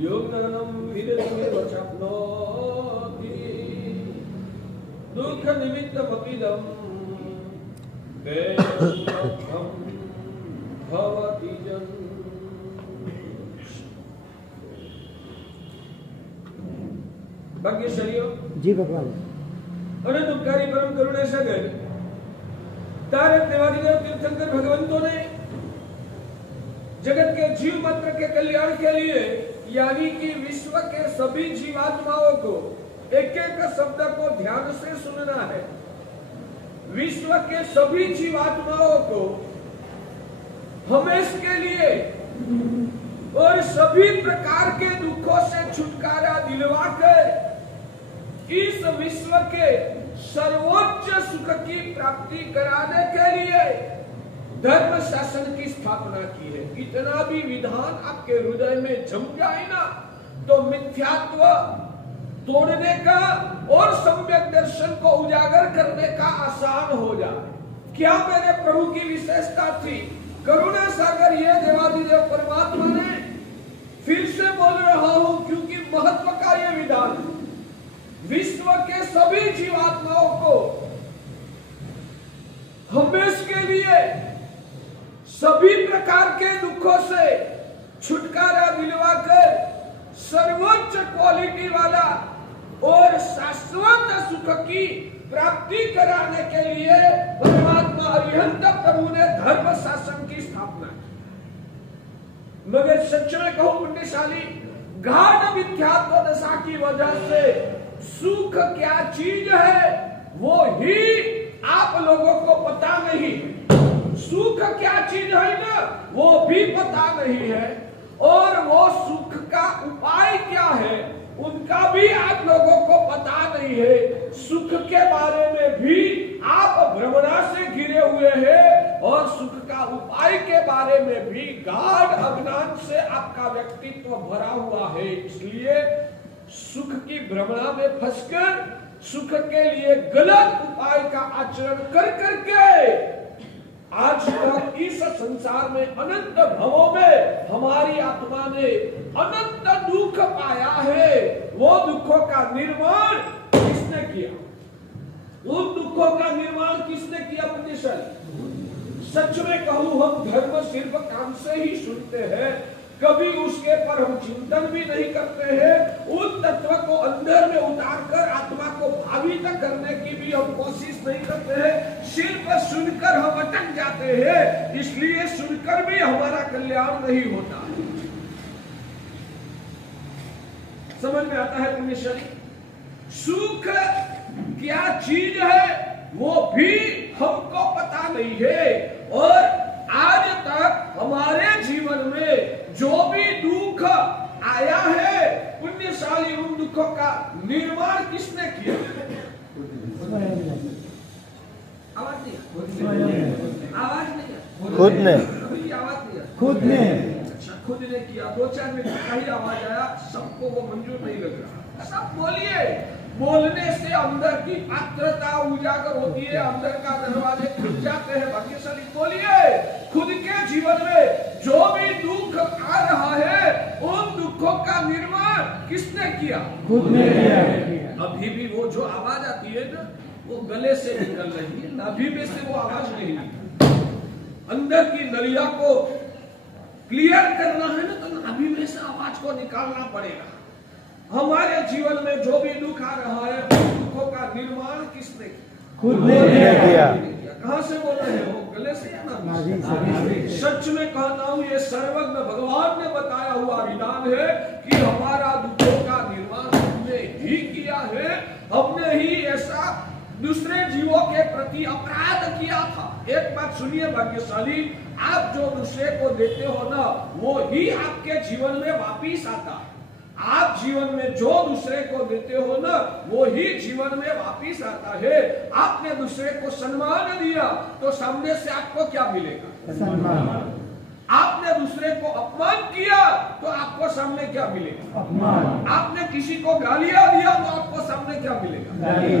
योगनम विरतिमेव चाप्नोति दुःख निमित्तमपीदं वेदं भवति जन। भाग्यशालियों जी भगवान। अनंतकारी परम करुणा सागर तारक देवादिदेव तीर्थंकर भगवंतों ने जगत के जीव मात्र के कल्याण के लिए यानी कि विश्व के सभी जीवात्माओं को एक एक शब्द को ध्यान से सुनना है। विश्व के सभी जीवात्माओं को हमेशा के लिए और सभी प्रकार के दुखों से छुटकारा दिलवाकर इस विश्व के सर्वोच्च सुख की प्राप्ति कराने के लिए धर्म शासन की स्थापना की है। इतना भी विधान आपके हृदय में जम जाए ना तो मिथ्यात्व तोड़ने का और सम्यक दर्शन को उजागर करने का आसान हो जाए। क्या मेरे प्रभु की विशेषता थी? करुणा सागर ये देवादिदेव परमात्मा ने फिर से बोल रहा हूं क्योंकि महत्व का ये विधान है। विश्व के सभी जीवात्माओं को हमेशा के लिए सभी प्रकार के दुखों से छुटकारा दिलवाकर सर्वोच्च क्वालिटी वाला और शाश्वत सुख की प्राप्ति कराने के लिए परमात्मा अरिहंत प्रभु ने धर्म शासन की स्थापना की। मगर सच में कहूं पुण्यशाली, गाढ़ मिथ्यात्व दशा की वजह से सुख क्या चीज है वो ही आप लोगों को पता नहीं। सुख क्या चीज है ना वो भी पता नहीं है, और वो सुख का उपाय क्या है उनका भी आप लोगों को पता नहीं है। सुख के बारे में भी आप भ्रमणा से घिरे हुए हैं और सुख का उपाय के बारे में भी गाढ़ अज्ञान से आपका व्यक्तित्व भरा हुआ है। इसलिए सुख की भ्रमणा में फंसकर सुख के लिए गलत उपाय का आचरण कर करके आज तक इस संसार में अनंत भवों में हमारी आत्मा ने अनंत दुख पाया है। वो दुखों का निर्माण किसने किया? उन दुखों का निर्माण किसने किया? पुण्यशाली, सच में कहूं हम धर्म सिर्फ कान से ही सुनते हैं, कभी उसके पर हम चिंतन भी नहीं करते हैं। उन तत्व को अंदर में उतारकर आत्मा को भावित करने की भी हम कोशिश नहीं करते हैं। सिर्फ सुनकर हम अटक जाते हैं, इसलिए सुनकर भी हमारा कल्याण नहीं होता। समझ में आता है पुण्यशाली? सुख क्या चीज है वो भी हमको पता नहीं है, और आज तक हमारे जीवन में जो भी दुख आया है पुण्यशाली उन दुखों का निर्माण किसने किया? आवाज नहीं, आवाज नहीं, खुद ने, आवाज नहीं, खुद ने। अच्छा, खुद ने किया। 2-4 मिनट का ही आवाज आया, सबको वो मंजूर नहीं लग रहा। सब बोलिए, बोलने से अंदर की पात्रता उजागर होती है, अंदर का दरवाजे खुल जाते हैं। भाग्यशाली बोलिए, खुद के जीवन में जो भी दुख आ रहा है उन दुखों का निर्माण किसने किया? खुद ने किया। अभी भी वो जो आवाज आती है ना वो गले से निकल रही है, नाभि में से वो आवाज नहीं निकल। अंदर की नलिया को क्लियर करना है ना तो नाभि में से आवाज को निकालना पड़ेगा। हमारे जीवन में जो भी दुख आ रहा है उन दुखों का निर्माण किसने किया? खुद ने किया। कहां से बोल रहे हो? गले से या नाभि से? सच में कहता हूं ये सर्वज्ञ भगवान ने बताया हुआ विधान है कि हमारा दुखों का निर्माण हमने ही किया है। हमने ही ऐसा दूसरे जीवों के प्रति अपराध किया था। एक बात सुनिए भाग्यशाली, आप जो दूसरे को देते हो ना वो ही आपके जीवन में वापिस आता है। आप जीवन में जो दूसरे को देते हो ना वो ही जीवन में वापिस आता है। आपने दूसरे को सम्मान दिया तो सामने से आपको क्या मिलेगा? सम्मान। आपने दूसरे को अपमान किया तो आपको सामने क्या मिलेगा? अपमान। आपने किसी को गालियां दिया तो आपको सामने क्या मिलेगा? गाली।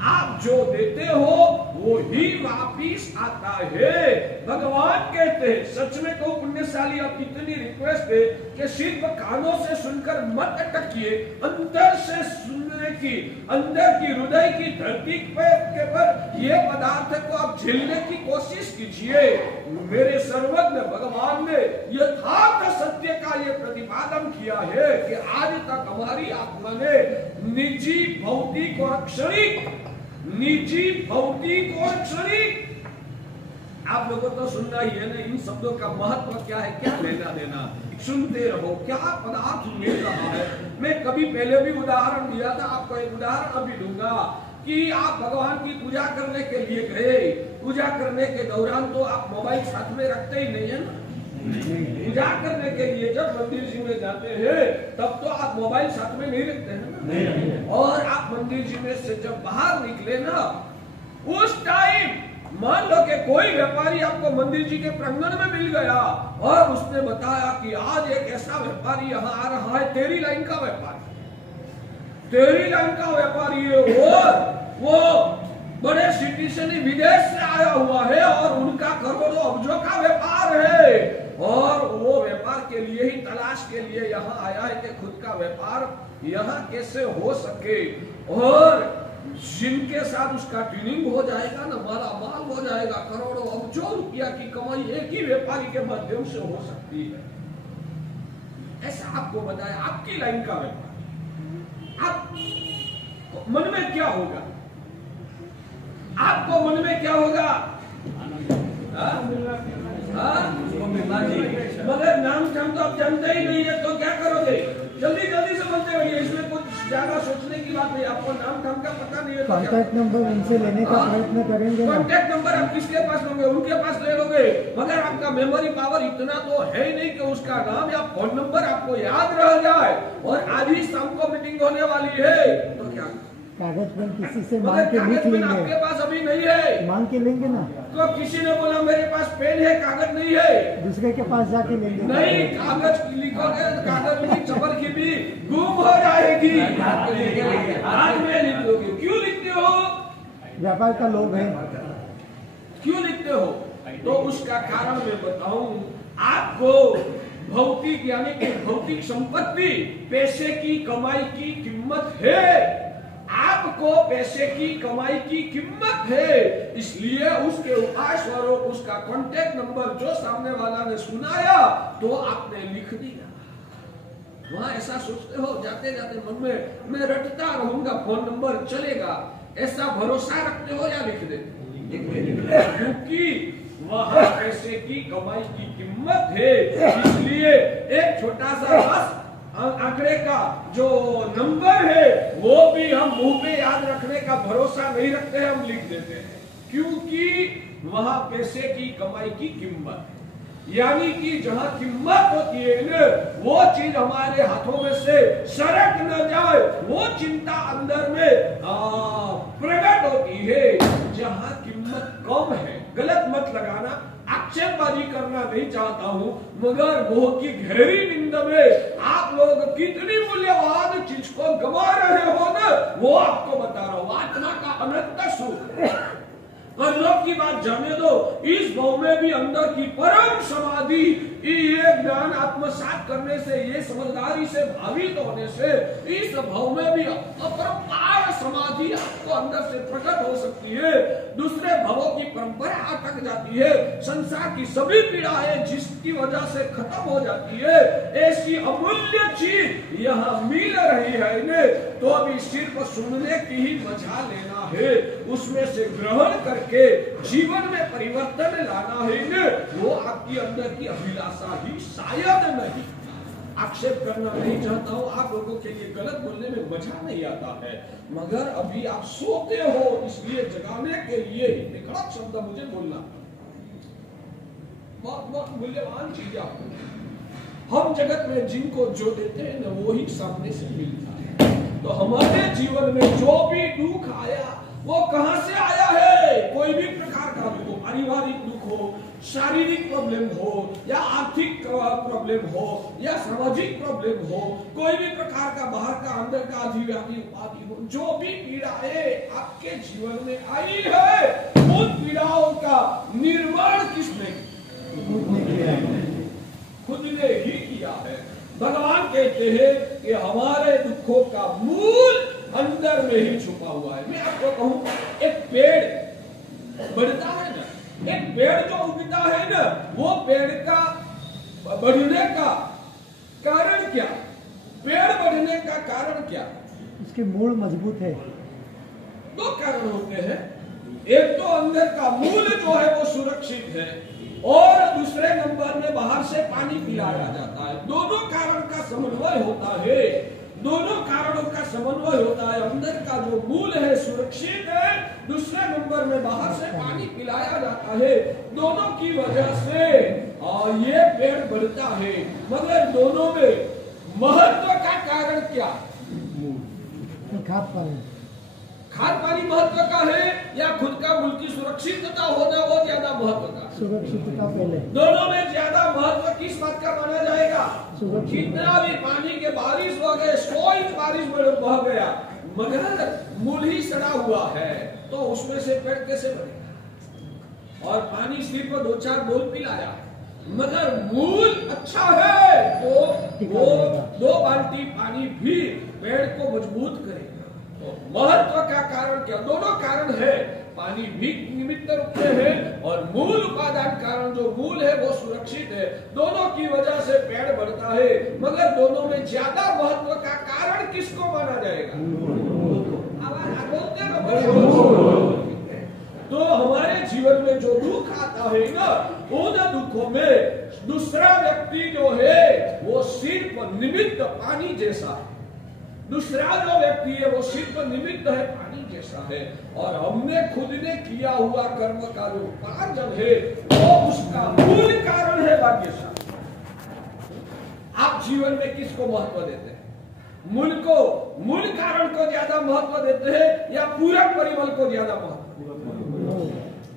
आप जो देते हो वो ही वापिस आता है। भगवान कहते हैं, सच में तो पुण्यशाली, अब इतनी रिक्वेस्ट है कि सिर्फ कानों से सुनकर मत अटकिए, अंदर से सुनने की, अंदर की हृदय की धरती पर ये पदार्थ को आप झेलने की कोशिश कीजिए। मेरे सर्वज्ञ भगवान ने यथार्थ सत्य का ये प्रतिपादन किया है कि आज तक हमारी आत्मा ने निजी भौतिक और क्षणिक, निजी भौतिक और क्षणिक, आप लोगों को सुनना ही है ना, इन शब्दों का महत्व क्या है, क्या लेना देना, सुनते रहो क्या पदार्थ मिल रहा है। मैं कभी पहले भी उदाहरण दिया था, आपको एक उदाहरण अभी दूंगा कि आप भगवान की पूजा करने के लिए गए, पूजा करने के दौरान तो आप मोबाइल साथ में रखते ही नहीं है ना। पूजा करने के लिए जब मंदिर जी में जाते हैं तब तो आप मोबाइल साथ में नहीं रखते हैं ना, नहीं। और आप मंदिर जी में से जब बाहर निकले ना, उस टाइम मान लो कि कोई व्यापारी आपको मंदिर जी के प्रांगण में मिल गया और उसने बताया कि आज एक ऐसा व्यापारी यहाँ आ रहा है, तेरी लाइन का व्यापारी, तेरी लाइन का व्यापारी है, वो बड़े सिटी से नहीं विदेश से आया हुआ है और उनका करोड़ों अब्जों का व्यापार है और वो व्यापार के लिए ही, तलाश के लिए यहाँ आया है कि खुद का व्यापार यहाँ कैसे हो सके और जिनके साथ उसका ट्रेनिंग हो जाएगा ना, माला माल हो जाएगा, करोड़ों अब्जों रुपया की कमाई एक ही व्यापारी के माध्यम से हो सकती है। ऐसा आपको बताया, आपकी लाइन का व्यापार, आप मन में क्या होगा, आपको मन में क्या होगा, मगर नाम ठाम तो आप जानते ही नहीं है, तो क्या करोगे, जल्दी जल्दी से बोलते रहिए, इसमें कुछ ज्यादा सोचने की बात नहीं। आपको नाम ठाम का पता नहीं है तो कॉन्टैक्ट नंबर उनसे लेने का प्रयत्न करेंगे। कॉन्टैक्ट नंबर आप किसके पास लोगे, उनके पास ले लोगे, मगर आपका मेमोरी पावर इतना तो है ही नहीं कि उसका नाम या फोन नंबर आपको याद रह जाए। और आज ही शाम को मीटिंग होने वाली है तो क्या, कागज पेन किसी से मांग के लिख लेंगे, आपके पास अभी नहीं है, मांग के लेंगे ना। तो किसी ने बोला मेरे पास पेन है, कागज नहीं है, दूसरे के पास जाके लेंगे। नहीं, कागज लिखोगे, कागज की चबर की भी गुम हो जाएगी, हाथ में लिख दोगे। क्यों लिखते हो, व्यापार का लोभ है। क्यों लिखते हो, तो उसका कारण मैं बताऊं आपको। भौतिक यानी कि भौतिक संपत्ति, पैसे की कमाई की कीमत है, आपको पैसे की कमाई की कीमत है, इसलिए उसके उपाय स्वरूप उसका कॉन्टैक्ट नंबर जो सामने वाला ने सुनाया तो आपने लिख दिया। वहां ऐसा सोचते हो, जाते जाते मन में मैं रटता रहूंगा, फोन नंबर चलेगा, ऐसा भरोसा रखते हो या लिख देते, क्योंकि वहां पैसे की कमाई की कीमत है। इसलिए एक छोटा सा बस आंकड़े का जो नंबर है वो भी हम मुंह पे याद रखने का भरोसा नहीं रखते हैं, हम लिख देते हैं, क्योंकि वहां पैसे की कमाई की कीमत है। यानी कि जहां कीमत होती है ना, वो चीज हमारे हाथों में से सरक न जाए, वो चिंता अंदर में प्रकट होती है। जहां कीमत कम है, गलत मत लगाना, आक्षेपबाजी करना नहीं चाहता हूं, मगर मोह की गहरी नींद में आप लोग कितनी मूल्यवान चीज को गवा रहे हो ना, वो आपको बता रहा हूं। आत्मा का अनंत सुख, परलोक की बात जाने दो, इस भाव में भी अंदर की परम समाधि, ये ज्ञान आत्मसात करने से, ये समझदारी से भावित होने से, इस भाव में भी अपरंपार समाधि आपको अंदर से प्रकट हो सकती है। दूसरे भावों की परंपरा अटक जाती है, संसार की सभी पीड़ाएं जिसकी वजह से खत्म हो जाती है, ऐसी अमूल्य चीज यहाँ मिल रही है ने, तो अभी सिर्फ सुनने की ही मजा लेना है, उसमें से ग्रहण करके जीवन में परिवर्तन लाना है ने, वो आपकी अंदर की अभिलाषा ही शायद नहीं। आक्षेप करना नहीं चाहता हूँ, आप लोगों के लिए गलत बोलने में मजा नहीं आता है, मगर अभी आप सोते हो, इसलिए जगाने के लिए एक गलत शब्द मुझे बोलना, बहुत मूल्यवान चीज आपको। हम जगत में जिनको जो देते हैं ना, वो ही सामने से मिलता है। तो हमारे जीवन में जो भी दुख आया वो कहां से आया है, कोई भी प्रकार का दुख हो, पारिवारिक दुख हो, शारीरिक प्रॉब्लम हो या आर्थिक प्रॉब्लम हो या सामाजिक प्रॉब्लम हो, कोई भी प्रकार का बाहर का अंदर का अधिव्यापी उपाधि हो, जो भी पीड़ाएं आपके जीवन में आई है, उन पीड़ाओं का निर्माण किसने किया? खुद ने ही किया है। भगवान कहते हैं कि हमारे दुखों का मूल अंदर में ही छुपा हुआ है। मैं आपको कहूं, एक पेड़ बढ़ता है ना, एक पेड़ जो उगता है ना, वो पेड़ का बढ़ने का कारण क्या? पेड़ बढ़ने का कारण क्या? उसके मूल मजबूत है। दो कारण होते हैं, एक तो अंदर का मूल जो है वो सुरक्षित है, और दूसरे नंबर में बाहर से पानी पिलाया जाता है। दोनों कारण का समन्वय होता है, दोनों कारणों का समन्वय होता है। अंदर का जो मूल है सुरक्षित है, दूसरे नंबर में बाहर से पानी पिलाया जाता है। दोनों की वजह से ये पेड़ बढ़ता है, मगर दोनों में महत्व का कारण क्या? खाद पानी महत्व का है या खुद का मुल्क की सुरक्षितता होना वो ज्यादा महत्व का? सुरक्षितता पहले। दोनों में ज्यादा महत्व किस बात का माना जाएगा? जितना भी पानी के बारिश हो गए, 100 इंच बारिश बह गया, मगर मूल ही सड़ा हुआ है, तो उसमें से पेड़ कैसे बढ़ेगा? और पानी सिर्फ 2-4 बूंद पिलाया, मगर मूल अच्छा है तो वो 2 बाल्टी पानी भी पेड़ को मजबूत करेगा। तो महत्व का कारण क्या? दोनों कारण है, पानी भी निमित्त रूप में है और मूल उपादान कारण जो मूल है वो सुरक्षित है। दोनों की वजह से पेड़ बढ़ता है, मगर दोनों में ज्यादा महत्व का कारण किसको माना जाएगा? आवाज बोलते ना। तो हमारे जीवन में जो दुख आता है ना, उन दुखों में दूसरा व्यक्ति जो है वो सिर्फ निमित्त पानी जैसा है। दूसरा जो व्यक्ति है वो सिर्फ निमित्त है, पानी जैसा है, और हमने खुद ने किया हुआ कर्म का जो उपार्जन है वो उसका मूल कारण है। भाग्यशाली आप जीवन में किसको महत्व देते हैं? मूल कारण को ज्यादा महत्व देते हैं या पूरक परिमल को ज्यादा महत्व?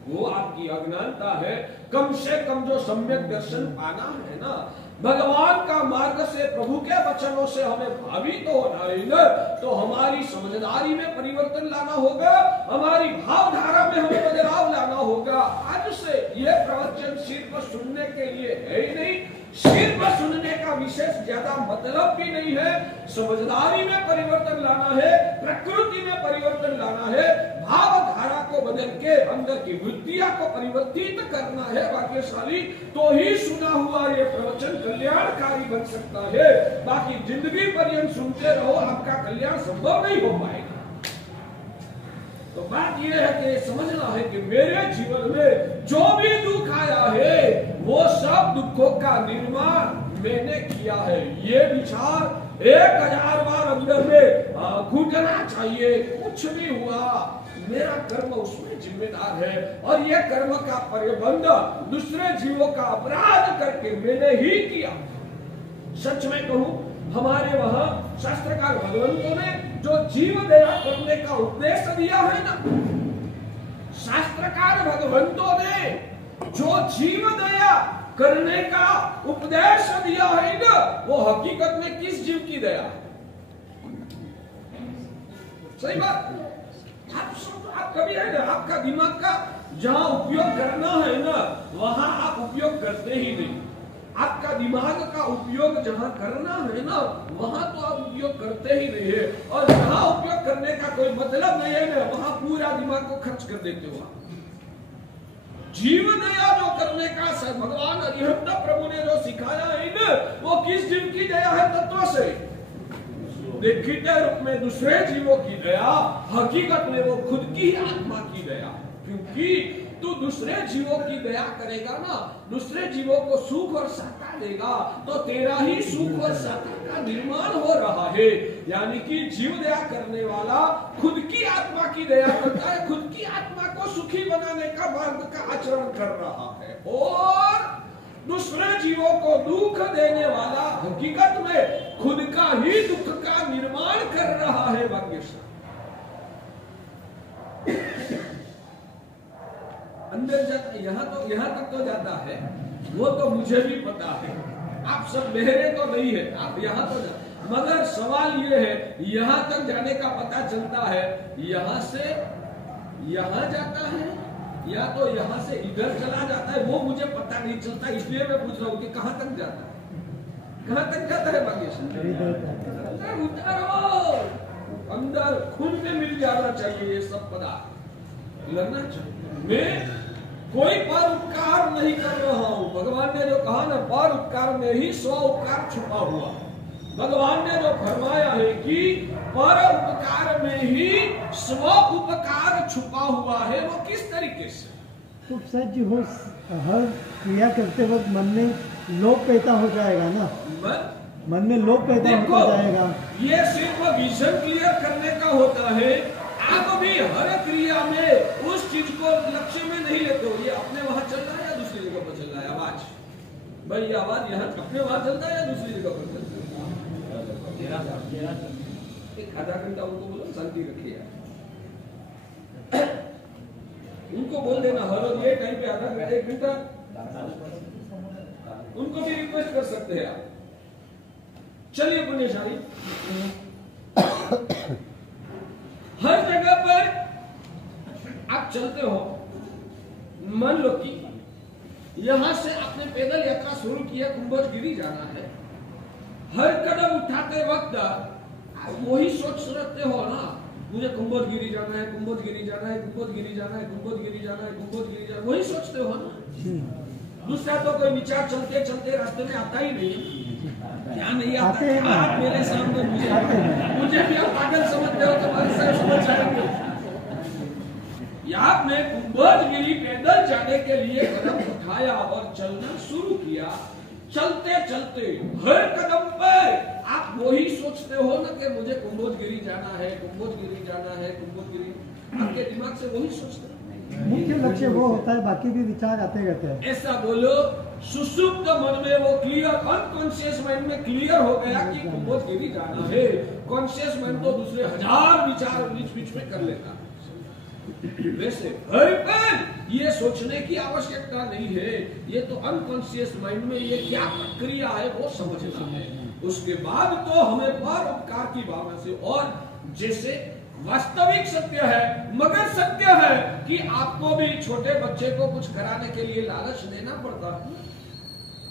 वो आपकी अज्ञानता है। कम से कम जो सम्यक दर्शन पाना है ना, भगवान का मार्ग से, प्रभु के वचनों से हमें भावित तो होना है ना, तो हमारी समझदारी में परिवर्तन लाना होगा, हमारी भावधारा में हमें बदलाव लाना होगा। आज से ये प्रवचन सिर्फ सुनने के लिए है ही नहीं, सिर्फ सुनने का विशेष ज्यादा मतलब भी नहीं है। समझदारी में परिवर्तन लाना है, प्रकृति में परिवर्तन लाना है, भावधारा को बदल के अंदर की वृत्तियां को परिवर्तित करना है। भाग्यशाली तो ही सुना हुआ ये प्रवचन कल्याणकारी बन सकता है। बाकी जिंदगी पर्यंत सुनते रहो, आपका कल्याण संभव नहीं हो पाएगा। तो बात यह है कि समझना है कि मेरे जीवन में जो भी दुख आया है वो सब दुखों का निर्माण मैंने किया है। ये विचार 1000 बार अंदर में घुटना चाहिए। कुछ भी हुआ, मेरा कर्म उसमें जिम्मेदार है, और ये कर्म का परिबंध दूसरे जीवों का अपराध करके मैंने ही किया। सच में कहूं, हमारे वहां शास्त्रकार भगवंतों ने जो जीव दया करने का उपदेश दिया है ना, शास्त्रकार भगवंतों ने जो जीव दया करने का उपदेश दिया है ना, वो हकीकत में किस जीव की दया? सही बात। आप कभी है ना, आपका दिमाग का जहां उपयोग करना है ना, वहां आप उपयोग करते ही नहीं। आपका दिमाग का उपयोग जहां करना है ना, वहां तो आप उपयोग करते ही नहीं है, और जहां उपयोग करने का कोई मतलब नहीं है ना, वहां पूरा दिमाग को खर्च कर देते हो। जीव दया जो करने का भगवान अरिहंत प्रभु ने जो सिखाया है ना, वो किस जीव की दया है? तत्व से दीक्षित रूप में दूसरे जीवों की दया, हकीकत में वो खुद की आत्मा की दया। क्योंकि तू दूसरे जीवों की दया करेगा ना, दूसरे जीवों को सुख और सत्ता देगा, तो तेरा ही सुख और सत्ता का निर्माण हो रहा है। यानी कि जीव दया करने वाला खुद की आत्मा की दया करता है, खुद की आत्मा को सुखी बनाने का मार्ग का आचरण कर रहा है, और दूसरे जीवों को दुख देने वाला हकीकत में खुद का ही दुख का निर्माण कर रहा है। भाग्यशाली अंदर जाता यहाँ तक तो जाता है, वो तो मुझे भी पता है, आप सब मेरे तो नहीं है, आप यहाँ तो मगर सवाल ये है, यहाँ तक जाने का पता चलता है, यहाँ से यहाँ जाता है या तो यहाँ से इधर चला जाता है, वो मुझे पता नहीं चलता, इसलिए मैं पूछ रहा हूँ कि कहाँ तक जाता है, कहाँ तक जाता है भाग्यशाली? उतारो अंदर खून में मिल जाना चाहिए ये सब पदार्थ, लगना चाहिए। मैं कोई पर उपकार नहीं कर रहा हूं, भगवान ने जो कहा ना, पर उपकार में ही स्व उपकार छुपा हुआ। भगवान ने जो फरमाया है कि पर उपकार में ही स्व उपकार छुपा हुआ है, वो किस तरीके से? तो सच हो, हर क्रिया करते वक्त मन में लोभ पैदा हो जाएगा ना, मन में लोभ पैदा होता जाएगा। ये सिर्फ विजन क्लियर करने का होता है। आप भी हर क्रिया में उस चीज को लक्ष्य में नहीं लेते हो, ये अपने वहां चल रहा है या दूसरी जगह पर चल रहा है आवाज, भाई ये आवाज यहाँ अपने वहां चलता है या दूसरी जगह पर चलता है? एक आधा घंटा उनको बोलो शांति रखिए, उनको बोल देना हर रोज ये टाइम पे आधा घंटा 1 घंटा, उनको भी रिक्वेस्ट कर सकते हैं आप। चलिए पुण्यशाली, हर जगह पर आप चलते हो, मान लो कि यहां से आपने पैदल यात्रा शुरू किया, कुंभजगिरी जाना है, हर कदम उठाते वक्त आप वही सोच रखते हो ना, मुझे कुंभजगिरी जाना है, कुंभजगिरी जाना है, कुंभजगिरी जाना है, कुंभजगिरी जाना है, कुंभजगिरी जाना है, वही सोचते हो ना। दूसरा तो कोई विचार चलते चलते रास्ते में आता ही नहीं, क्या नहीं आता? आप मेरे सामने मुझे भी आप पागल समझते हो, तुम्हारे साथ समझ जाएंगे। आपने कुंभजगिरी पैदल जाने के लिए कदम उठाया और चलना शुरू किया, चलते चलते हर कदम पर आप वही सोचते हो ना कि मुझे कुंभजगिरी जाना है, कुंभजगिरी जाना है, कुंभजगिरी, आपके दिमाग से वही सोचते हो। मुख्य लक्ष्य वो होता है, बाकी भी विचार आते रहते हैं। ऐसा बोलो, सुषुप्त मन में वो क्लियर, अनकॉन्शियस माइंड में क्लियर हो गया कि कुंभजगिरी जाना है। कॉन्शियस माइंड तो दूसरे 1000 विचार बीच बीच में कर लेता। वैसे हर पर ये सोचने की आवश्यकता नहीं है, ये तो अनकॉन्शियस माइंड में ये क्या प्रक्रिया है वो समझना है। उसके बाद तो हमें पर उपकार की भावना से, और जैसे वास्तविक सत्य है, मगर सत्य है कि आपको भी छोटे बच्चे को कुछ कराने के लिए लालच देना पड़ता है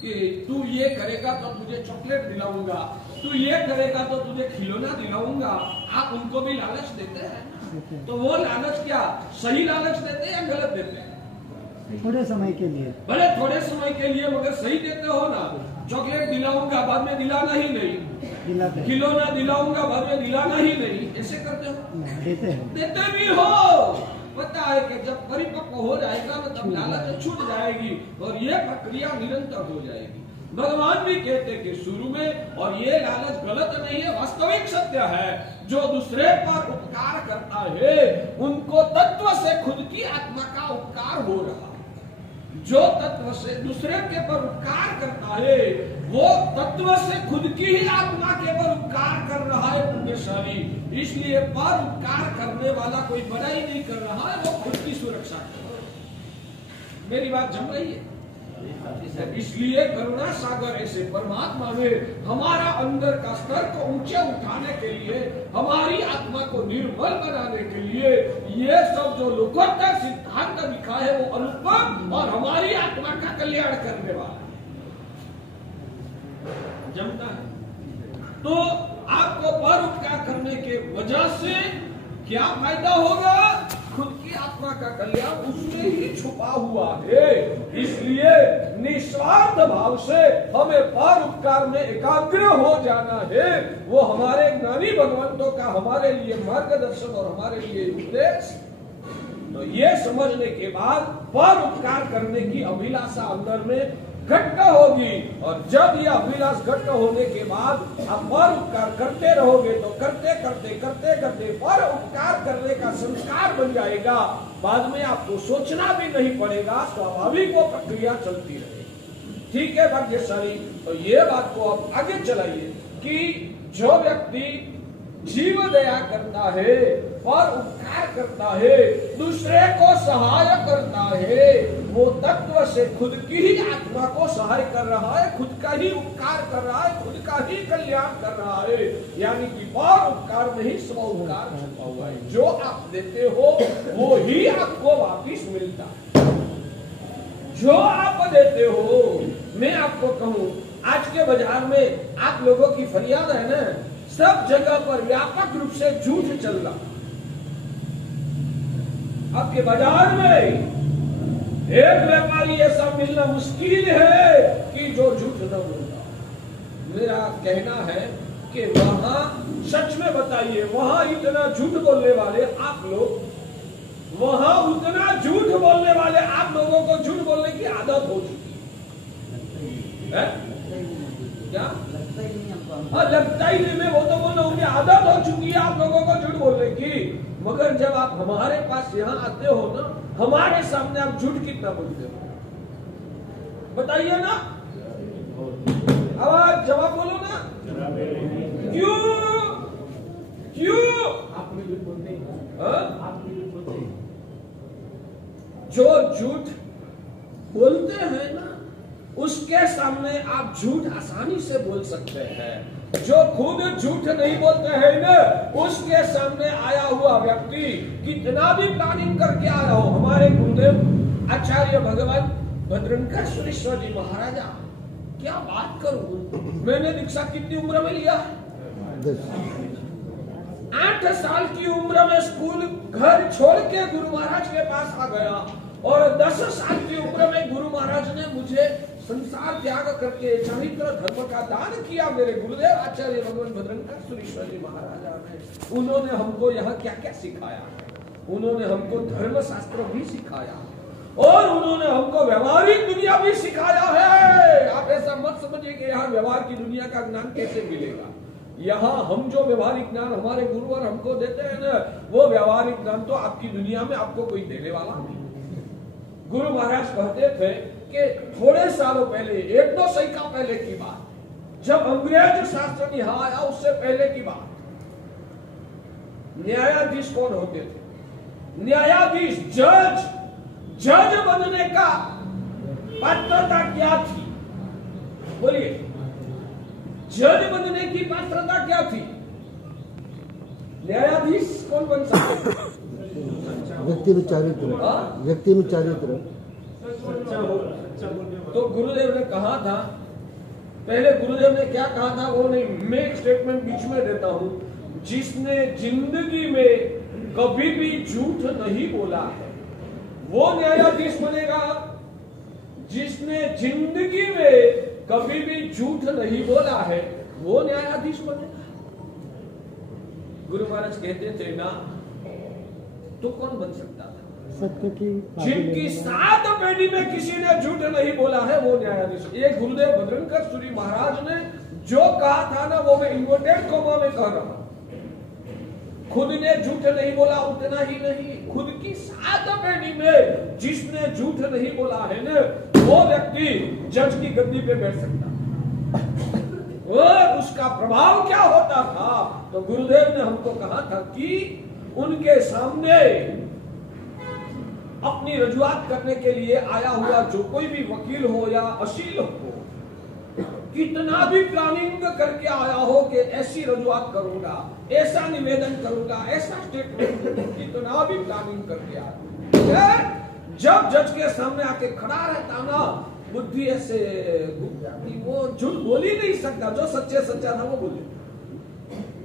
कि तू ये करेगा तो तुझे चॉकलेट दिलाऊंगा, तू ये करेगा तो तुझे खिलौना दिलाऊंगा। आप उनको भी लालच देते हैं, तो वो लालच क्या सही लालच देते हैं या गलत देते हैं? थोड़े समय के लिए, भले थोड़े समय के लिए, मगर सही देते हो ना। चॉकलेट दिलाऊंगा, बाद में दिलाना ही नहीं, खिलौना दिलाऊंगा, बाद में दिलाना ही नहीं, ऐसे करते हो? देते भी हो। पता है कि जब परिपक्व हो जाएगा ना, तब लालच छूट जाएगी और ये प्रक्रिया निरंतर हो जाएगी। भगवान भी कहते कि शुरू में, और ये लालच गलत नहीं है, वास्तविक सत्य है, जो दूसरे पर उपकार करता है उनको तत्व से खुद की आत्मा का उपकार हो रहा है। जो तत्व से दूसरे के पर उपकार करता है, वो तत्व से खुद की ही आत्मा के पर उपकार कर रहा है पुण्यशाली। इसलिए पर उपकार करने वाला कोई बड़ाई नहीं कर रहा है, वो खुद की सुरक्षा कर रहा है। मेरी बात जम रही है? इसलिए करुणा सागर ऐसे परमात्मा ने हमारा अंदर का स्तर को ऊंचे उठाने के लिए, हमारी आत्मा को निर्मल बनाने के लिए ये सब जो लोकोत्तर सिद्धांत लिखा है वो अनुपम और हमारी आत्मा का कल्याण करने वाला जमता है। तो आपको पर उपकार करने के वजह से क्या फायदा होगा? खुद की आत्मा का कल्याण उसमें ही छुपा हुआ है। इसलिए निस्वार्थ भाव से हमें पर उपकार में एकाग्र हो जाना है। वो हमारे ज्ञानी भगवंतों का हमारे लिए मार्गदर्शन और हमारे लिए उपदेश। तो ये समझने के बाद पर उपकार करने की अभिलाषा अंदर में घट होगी, और जब यह अभिलाष घट होने के बाद आप पर उपकार करते रहोगे तो करते करते करते करते पर उपकार करने का संस्कार बन जाएगा। बाद में आपको सोचना भी नहीं पड़ेगा, स्वाभाविक वो प्रक्रिया चलती रहेगी। ठीक है भाग्यशाली। तो ये बात को आप आगे चलाइए कि जो व्यक्ति जीव दया करता है और उपकार करता है, दूसरे को सहाय करता है, वो तत्व से खुद की ही आत्मा को सहाय कर रहा है, खुद का ही उपकार कर रहा है, खुद का ही कल्याण कर रहा है। यानी कि पर उपकार नहीं, स्व उपकार छुपा हुआ है। जो आप देते हो वो ही आपको वापिस मिलता है। जो आप देते हो, मैं आपको कहूं, आज के बाजार में आप लोगों की फरियाद है ना, सब जगह पर व्यापक रूप से झूठ चल रहा। आपके बाजार में एक व्यापारी ऐसा मिलना मुश्किल है कि जो झूठ न बोलता। मेरा कहना है कि वहां सच में बताइए, वहां इतना झूठ बोलने वाले आप लोग, वहां उतना झूठ बोलने वाले आप लोगों को झूठ बोलने की आदत हो चुकी है। क्या लगता ही नहीं, मैं वो तो बोल रहा हूँ, आदत हो चुकी है आप लोगों को झूठ बोलने की। मगर जब आप हमारे पास यहाँ आते हो ना, हमारे सामने आप झूठ कितना बोलते हो बताइए ना, आवाज जवाब बोलो ना। क्यों क्यों आप झूठ बोलते हैं? जो झूठ बोलते हैं ना, उसके सामने आप झूठ आसानी से बोल सकते हैं। जो खुद झूठ नहीं बोलते हैं ना, उसके सामने आया हुआ व्यक्ति कितना भी प्लानिंग करके आया हो। हमारे गुरुदेव आचार्य भगवान भद्रंकर सुरेश्वर जी महाराजा, क्या बात करूं, मैंने दीक्षा कितनी उम्र में लिया है? 8 साल की उम्र में स्कूल घर छोड़ के गुरु महाराज के पास आ गया, और 10 साल की उम्र में गुरु महाराज ने मुझे संसार त्याग करके चारित्र धर्म का दान किया। मेरे गुरुदेव आचार्य भगवान भद्रंकर सुरेश्वर जी महाराजा ने, उन्होंने हमको यहाँ क्या क्या सिखाया। उन्होंने हमको धर्म शास्त्र भी सिखाया, और उन्होंने हमको व्यवहारिक दुनिया भी सिखाया है। आप ऐसा मत समझिए कि यहाँ व्यवहार की दुनिया का ज्ञान कैसे मिलेगा। यहाँ हम जो व्यवहारिक ज्ञान हमारे गुरुवर हमको देते हैं ना, वो व्यवहारिक ज्ञान तो आपकी दुनिया में आपको कोई देने वाला नहीं। गुरु महाराज कहते थे कि थोड़े सालों पहले, 1-2 सैका पहले की बात, जब अंग्रेज शासन यहाँ आया, उससे पहले की बात, न्यायाधीश कौन होते थे? न्यायाधीश, जज बनने का पात्रता क्या थी? बोलिए, जज बनने की पात्रता क्या थी? न्यायाधीश कौन बन सकते? व्यक्ति चारित्र। तो गुरुदेव ने कहा था, पहले गुरुदेव ने क्या कहा था वो नहीं, मैं एक स्टेटमेंट बीच में देता हूं, जिसने जिंदगी में कभी भी झूठ नहीं बोला है वो न्यायाधीश बनेगा। जिसने जिंदगी में कभी भी झूठ नहीं बोला है वो न्यायाधीश बनेगा। गुरु महाराज कहते थे ना, तो कौन बन सकता था? सत्य की जिनकी 7 पीढ़ी में किसी ने झूठ नहीं बोला है वो न्यायाधीश। ये गुरुदेव भद्रंकर सूरी महाराज ने जो कहा था ना, वो मैं इन्वर्टेड कोमा में कह रहा हूं। खुद ने झूठ नहीं बोला, उतना ही नहीं, खुद की 7 पीढ़ी में जिसने झूठ नहीं बोला है ना, वो व्यक्ति जज की गद्दी पे बैठ सकता। और उसका प्रभाव क्या होता था? तो गुरुदेव ने हमको कहा था कि उनके सामने अपनी रजुआत करने के लिए आया हुआ जो कोई भी वकील हो या अशील हो, कितना भी प्लानिंग करके आया हो कि ऐसी रजुआत करूंगा, ऐसा निवेदन करूंगा, ऐसा स्टेटमेंट, कितना भी प्लानिंग करके आया, जब जज के सामने आके खड़ा रहता ना, बुद्धि ऐसे घूम जाती, वो झूठ बोल ही नहीं सकता। जो सच्चे सच्चा था वो बोले।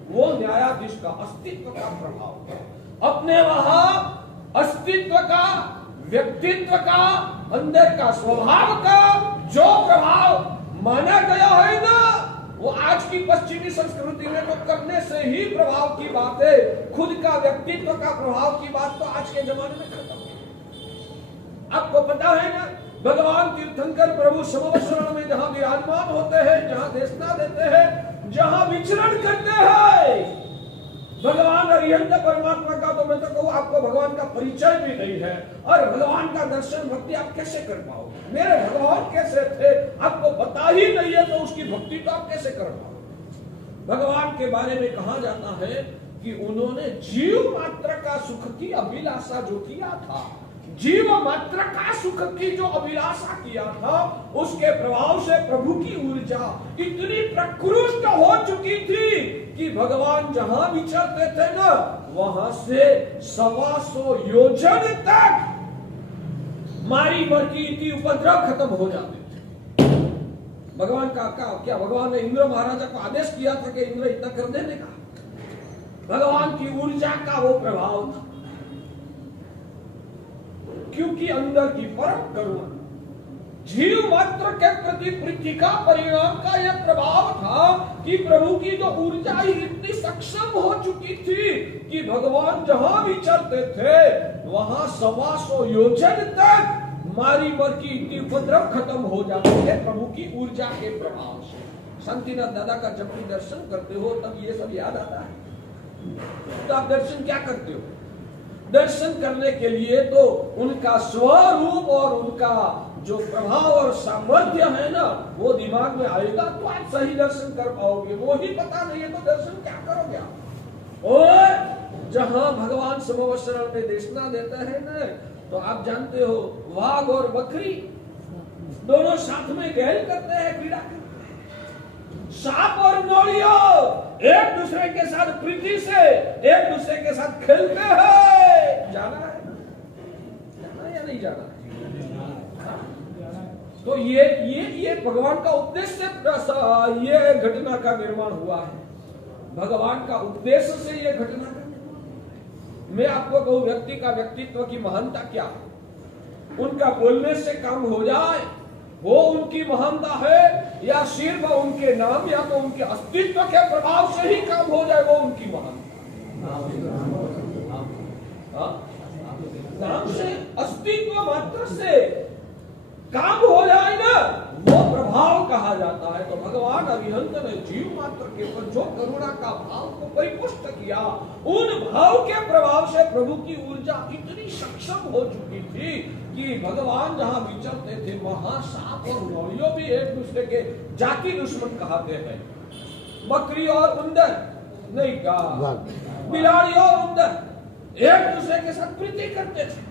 वो न्यायाधीश का अस्तित्व का प्रभाव, अपने वहां अस्तित्व का, व्यक्तित्व का, अंदर का स्वभाव का जो प्रभाव माना गया है ना, वो आज की पश्चिमी संस्कृति में तो करने से ही प्रभाव की बात है। खुद का व्यक्तित्व का प्रभाव की बात तो आज के जमाने में खत्म है। आपको पता है ना, भगवान तीर्थंकर प्रभु समवस्रण में जहां विराजमान होते हैं, जहां देशना देते हैं, जहां विचरण करते हैं, भगवान अरिहंत परमात्मा का, तो मैं तो कहूं आपको भगवान का परिचय भी नहीं है, और भगवान का दर्शन भक्ति आप कैसे कर पाओगे? मेरे भगवान कैसे थे आपको पता ही नहीं है, तो उसकी भक्ति तो आप कैसे कर पाओगे? भगवान के बारे में कहा जाता है कि उन्होंने जीव मात्र का सुख की अभिलाषा जो किया था, जीव मात्र का सुख की जो अभिलाषा किया था, उसके प्रभाव से प्रभु की ऊर्जा इतनी प्रकृष्ट हो चुकी थी कि भगवान जहां विचरते थे ना, वहां से 125 योजन तक मारी मरकी की उपद्रव खत्म हो जाते थे। भगवान का क्या भगवान ने इंद्र महाराजा को आदेश किया था कि इंद्र इतना कर देने का? भगवान की ऊर्जा का वो प्रभाव था, क्योंकि अंदर की परम करुणा, जीव मात्र के प्रति प्रीति का परिणाम का यह प्रभाव था कि प्रभु की जो ऊर्जा इतनी सक्षम हो चुकी थी कि भगवान जहां विचरते थे वहां 125 योजन तक मारी मरकी इतनी उपद्रव खत्म हो जाते थे प्रभु की ऊर्जा के प्रभाव से। शांतिनाथ दादा का जब भी दर्शन करते हो तब ये सब याद आता है। तो आप दर्शन क्या करते हो? दर्शन करने के लिए तो उनका स्वरूप और उनका जो प्रभाव और सामर्थ्य है ना, वो दिमाग में आएगा तो आप सही दर्शन कर पाओगे। वो ही पता नहीं है तो दर्शन क्या करोगे आप? और जहां भगवान समवसरण में देशना देता है ना, तो आप जानते हो वाघ और बकरी दोनों साथ में गहल करते हैं, क्रीड़ा करते हैं। सांप और नौलिया एक दूसरे के साथ प्रीति से एक दूसरे के साथ खेलते हैं। जाना है? जाना या नहीं जाना? तो ये भगवान का उपदेश से ये घटना का निर्माण हुआ है। भगवान का उपदेश से ये घटना का निर्माण हुआ है। मैं आपको कहूं, व्यक्ति का व्यक्तित्व की महानता क्या है? उनका बोलने से काम हो जाए वो उनकी महानता है, या सिर्फ उनके नाम या तो उनके अस्तित्व के प्रभाव से ही काम हो जाए वो उनकी महानता। नाम से, अस्तित्व मात्र से काम हो जाए ना, वो प्रभाव कहा जाता है। तो भगवान अरिहंत ने जीव मात्र के ऊपर जो करुणा का भाव को परिपुष्ट किया, उन भाव के प्रभाव से प्रभु की ऊर्जा इतनी सक्षम हो चुकी थी कि भगवान जहां विचरते थे वहां सांप और नौलियों भी एक दूसरे के जाति दुश्मन कहते हैं। बकरी और उंदर नहीं कहा, बिलाड़ी और उंदर एक दूसरे के साथ प्रीति करते थे।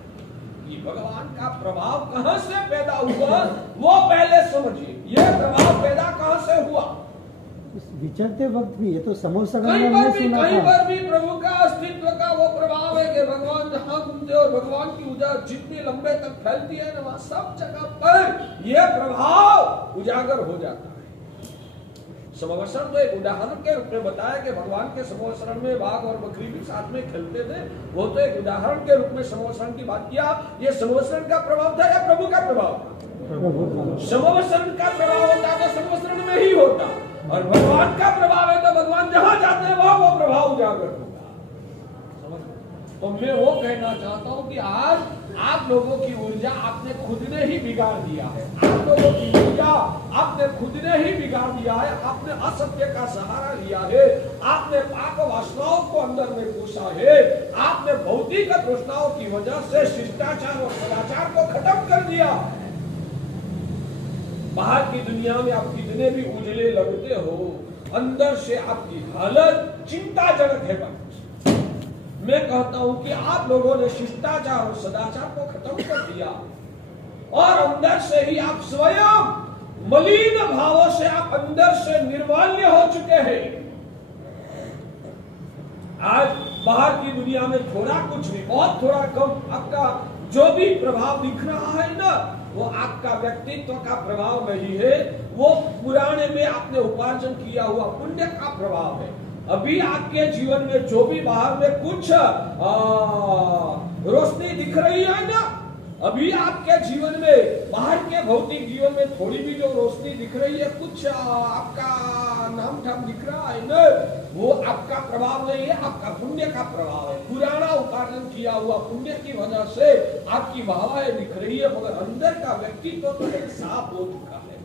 ये भगवान का प्रभाव कहां से पैदा हुआ वो पहले समझिए। ये प्रभाव पैदा कहां से हुआ? विचरते वक्त भी, ये तो समोसरण कहीं पर भी प्रभु का अस्तित्व का वो प्रभाव है कि भगवान जहां घूमते और भगवान की ऊर्जा जितनी लंबे तक फैलती है ना, वहां सब जगह पर यह प्रभाव उजागर हो जाता है। समवसरण तो एक उदाहरण के रूप में बताया कि भगवान के समवसरण में बाघ और बकरी भी साथ में खेलते थे, वो तो एक उदाहरण के रूप में समवसरण की बात किया। ये समवसरण का प्रभाव था या प्रभु का प्रभाव था? समवसरण का प्रभाव होता तो समवसरण में ही होता, और भगवान का प्रभाव है तो भगवान जहां जाते हैं वहां वो प्रभाव उजागर होगा। तो मैं वो कहना चाहता हूं कि आज आप लोगों की ऊर्जा आपने खुद ने ही बिगाड़ दिया है। आप लोगों की ऊर्जा आपने खुद ने ही बिगाड़ दिया है। आपने असत्य का सहारा लिया है, आपने पाप वासनाओं को अंदर में घुसा है, आपने भौतिक तृष्णाओं की वजह से शिष्टाचार और सदाचार को खत्म कर दिया। बाहर की दुनिया में आप कितने भी उजले लगते हो, अंदर से आपकी हालत चिंताजनक है। मैं कहता हूं कि आप लोगों ने शिष्टाचार और सदाचार को खत्म कर दिया, और अंदर से ही आप स्वयं मलिन भावों से आप अंदर से निर्माल्य हो चुके हैं। आज बाहर की दुनिया में थोड़ा कुछ नहीं, बहुत थोड़ा कम आपका जो भी प्रभाव दिख रहा है ना, वो आपका व्यक्तित्व का प्रभाव नहीं है, वो पुराने में आपने उपार्जन किया हुआ पुण्य का प्रभाव है। अभी आपके जीवन में जो भी बाहर में कुछ रोशनी दिख रही है ना, अभी आपके जीवन में बाहर के भौतिक जीवन में थोड़ी भी जो रोशनी दिख रही है, कुछ आपका नाम ठाम दिख रहा है ना, वो आपका प्रभाव नहीं है, आपका पुण्य का प्रभाव है। पुराना उपार्जन किया हुआ पुण्य की वजह से आपकी भावनाएं दिख रही है, मगर अंदर का व्यक्तित्व तो एक साफ हो चुका है।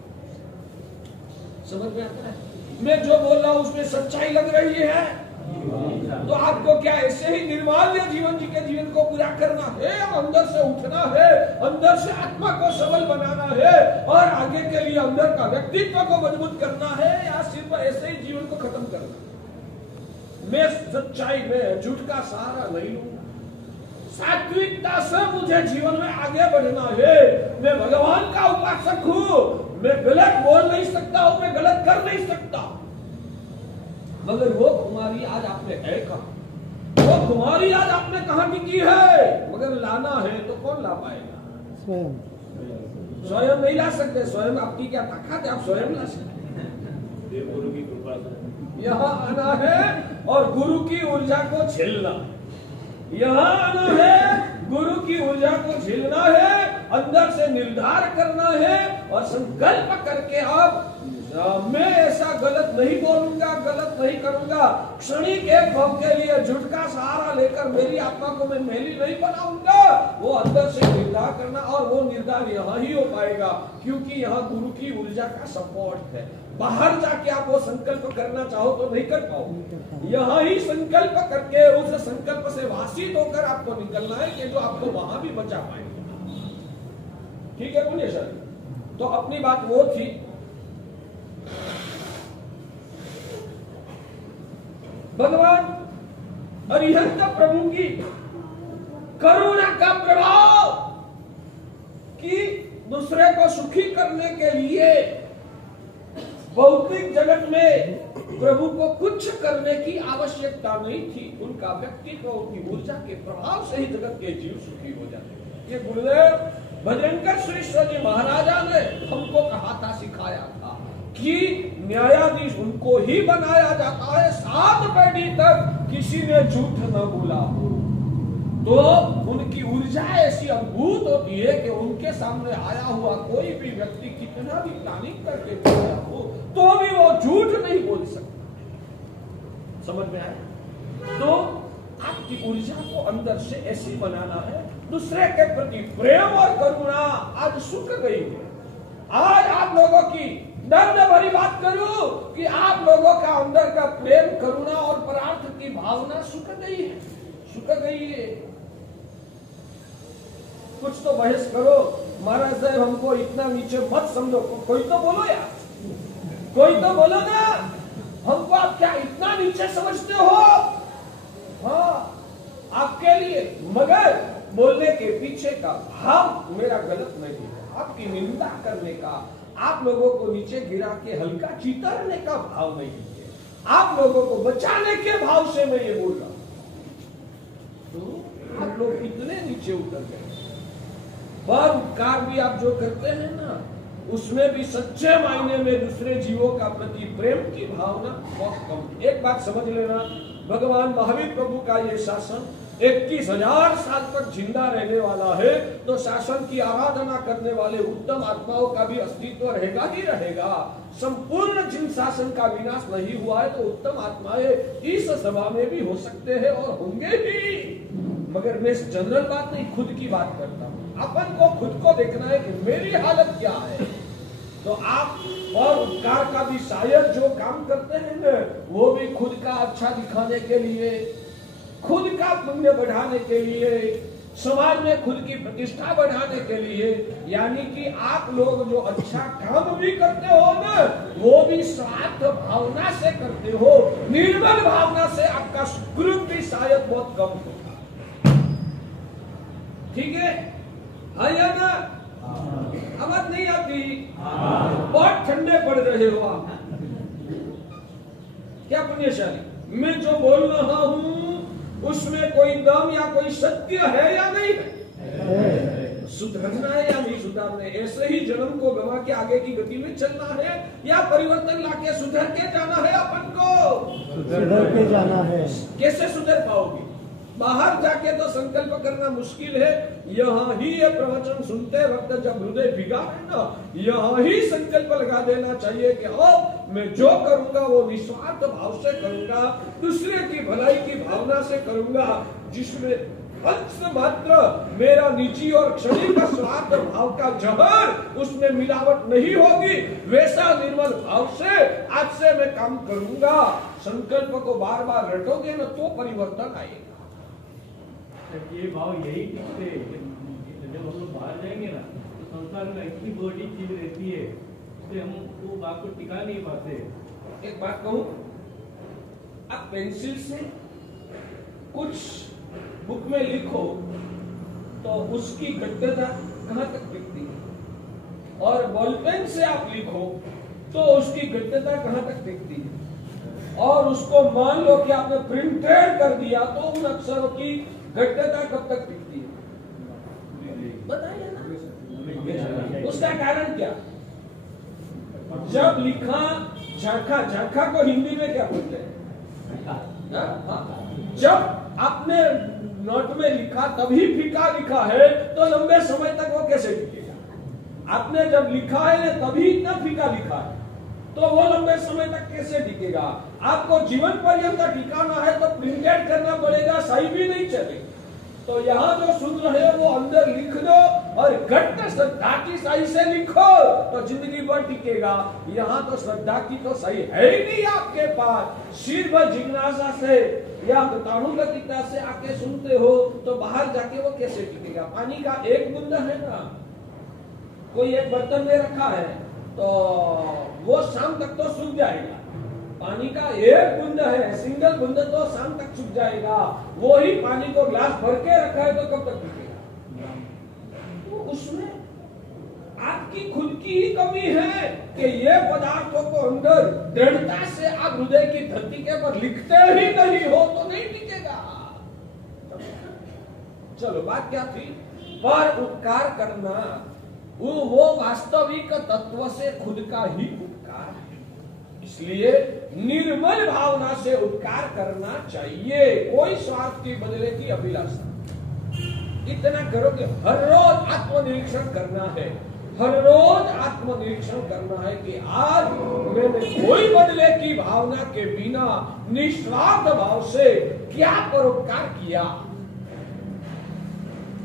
समझ में आता है? मैं जो बोल रहा हूं उसमें सच्चाई लग रही है? तो आपको क्या ऐसे ही निर्माल्य जीवन जी के जीवन को पूरा करना है, अंदर से उठना है, अंदर से आत्मा को सबल बनाना है, और आगे के लिए अंदर का व्यक्तित्व को मजबूत करना है, या सिर्फ ऐसे ही जीवन को खत्म करना? मैं सच्चाई में झूठ का सहारा नहीं लूंगा। सात्विकता से मुझे जीवन में आगे बढ़ना है। मैं भगवान का उपासक हूं, मैं गलत बोल नहीं सकता हूं, मैं गलत कर नहीं सकता। मगर वो कुमारी आज आपने है कहा, वो कुमारी आज आपने कहां टिकी है? मगर लाना है तो कौन ला पाएगा? स्वयं नहीं ला सकते। स्वयं आपकी क्या ताकत है? आप स्वयं ला सकते हैं। गुरु की कृपा से यहाँ आना है और गुरु की ऊर्जा को झेलना। यहाँ आना है, गुरु की ऊर्जा को झेलना है, अंदर से निर्धार करना है और संकल्प करके अब मैं ऐसा गलत नहीं बोलूंगा, गलत नहीं करूंगा। क्षणिक एक भाव के लिए झूठ का सहारा लेकर मेरी आत्मा को मैं मैली नहीं बनाऊंगा। वो अंदर से निर्धार करना, और वो निर्धार यहाँ ही हो पाएगा क्योंकि यहाँ गुरु की ऊर्जा का सपोर्ट है। बाहर जाके आप वो संकल्प करना चाहो तो नहीं कर पाओ। यहाँ ही संकल्प करके उस संकल्प से भाषित होकर आपको निकलना है कि जो आपको वहां भी बचा पाएगा। ठीक है पुण्य सर? तो अपनी बात वो थी। भगवान अरिहंत प्रभु की करुणा का प्रभाव कि दूसरे को सुखी करने के लिए भौतिक जगत में प्रभु को कुछ करने की आवश्यकता नहीं थी। उनका व्यक्तित्व, उनकी ऊर्जा के प्रभाव से ही जगत के जीव सुखी हो जाते। ये गुरुदेव भजनकर श्रेष्ठ जी महाराजा ने हमको कहा था, सिखाया था कि न्यायाधीश उनको ही बनाया जाता है 7 पीढ़ी तक किसी ने झूठ न बोला हो। तो उनकी ऊर्जा ऐसी अद्भुत होती है कि उनके सामने आया हुआ कोई भी व्यक्ति कितना भी प्लानिंग करके बोला हो तो भी वो झूठ नहीं बोल सकता। समझ में आया? तो आपकी ऊर्जा को अंदर से ऐसी बनाना है, दूसरे के प्रति प्रेम और करुणा आज सुख गई है। आज आप लोगों की दर्द भरी बात करूं कि आप लोगों का अंदर का प्रेम, करुणा और परार्थ की भावना सुख गई है, सुख गई है। कुछ तो बहस करो, महाराज साहब हमको इतना नीचे मत समझो। कोई तो बोलो यार, कोई तो बोलो ना, हमको आप क्या इतना नीचे समझते हो? हाँ, आपके लिए, मगर बोलने के पीछे का भाव मेरा गलत नहीं है। आपकी निंदा करने का, आप लोगों को नीचे गिरा के हल्का चीतरने का भाव नहीं है। आप लोगों को बचाने के भाव से मैं ये बोल रहा हूं। तो आप लोग इतने नीचे उतर गए। पर उपकार भी आप जो करते हैं ना, उसमें भी सच्चे मायने में दूसरे जीवों का प्रति प्रेम की भावना बहुत कम। एक बात समझ लेना, भगवान महावीर प्रभु का ये शासन 21,000 साल तक जिंदा रहने वाला है। तो शासन की आराधना करने वाले उत्तम आत्माओं का भी अस्तित्व रहेगा ही रहेगा। संपूर्ण जिन शासन का विनाश नहीं हुआ है तो उत्तम आत्माएं इस सभा में भी हो सकते हैं और होंगे ही। मगर मैं जनरल बात नहीं, खुद की बात करता हूँ। अपन को खुद को देखना है कि मेरी हालत क्या है। तो आप और उपकार का भी शायद जो काम करते हैं ना, वो भी खुद का अच्छा दिखाने के लिए, खुद का पुण्य बढ़ाने के लिए, समाज में खुद की प्रतिष्ठा बढ़ाने के लिए। यानी कि आप लोग जो अच्छा काम भी करते हो ना, वो भी स्वार्थ भावना से करते हो, निर्मल भावना से। आपका सुकृत भी शायद बहुत कम होगा। ठीक है? हाँ या ना? आवाज नहीं आती? बहुत ठंडे पड़ रहे हो आप। क्या पुण्यशाली, मैं जो बोल रहा हूं उसमें कोई दम या कोई सत्य है या नहीं है? सुधरना है या नहीं सुधरना है? ऐसे ही जन्म को गवा के आगे की गति में चलना है या परिवर्तन लाके सुधर के जाना है? अपन को सुधर के जाना है। कैसे सुधर पाओगे? बाहर जाके तो संकल्प करना मुश्किल है। यहाँ ही ये प्रवचन सुनते वक्त जब हृदय भिगा है ना, यहाँ ही संकल्प लगा देना चाहिए कि मैं जो करूंगा वो निस्वार्थ भाव से करूंगा, दूसरे की भलाई की भावना से करूंगा, जिसमें अंश मात्र मेरा निजी और क्षणिक स्वार्थ भाव का जहर उसमें मिलावट नहीं होगी। वैसा निर्मल भाव से आज से मैं काम करूंगा। संकल्प को बार बार रटोगे ना तो परिवर्तन आएगा। ये भाव यही टिकते, जब हम लोग बाहर जाएंगे ना तो संसार में इतनी बड़ी चीज रहती है कि हम वो बात को टिका नहीं पाते। एक बात कहूं, अब आप पेंसिल से कुछ बुक में लिखो तो उसकी गद्यता कहां तक टिकती है, और बॉल पेन से आप लिखो तो उसकी गद्यता कहां तक टिकती है, और उसको मान लो कि आपने प्रिंटेड कर दिया तो उन अक्षरों की गद्यता कब तक टिकती है, बताइए ना। उसका कारण क्या? जब लिखा झांखा, झांखा को हिंदी में क्या बोलते हैं? जब आपने नोट में लिखा तभी फीका लिखा है तो लंबे समय तक वो कैसे टिकेगा? आपने जब लिखा है तभी इतना फीका लिखा है तो वो लंबे समय तक कैसे टिकेगा? आपको जीवन पर्यंत टिकाना है तो प्रिंटेड करना पड़ेगा, सही भी नहीं चलेगा। तो यहाँ जो सूत्र है वो अंदर लिख दो और घट श्रद्धा की सही से लिखो तो जिंदगी भर टिकेगा। यहाँ तो श्रद्धा की तो सही है ही नहीं आपके पास। सिर भर जिज्ञासा से या ताणुगतिकता से आके सुनते हो तो बाहर जाके वो कैसे टिकेगा? पानी का एक बूंद है ना, कोई एक बर्तन में रखा है तो वो शाम तक तो सूख जाएगा। पानी का एक बूंद है, सिंगल बूंद तो शाम तक सूख जाएगा। वो ही पानी को ग्लास भर के रखा है तो कब तक टिकेगा? तो उसमें आपकी खुद की ही कमी है कि ये पदार्थों को अंदर दृढ़ता से आप हृदय की धरती के ऊपर लिखते ही नहीं हो तो नहीं टिकेगा। चलो बात क्या थी? पर उपकार करना वो वास्तविक तत्व से खुद का ही उपकार है, इसलिए निर्मल भावना से उपकार करना चाहिए, कोई स्वार्थ की बदले की अभिलाषा। इतना करो कि हर रोज आत्मनिरीक्षण करना है, हर रोज आत्मनिरीक्षण करना है कि आज मैंने कोई बदले की भावना के बिना निस्वार्थ भाव से क्या परोपकार किया।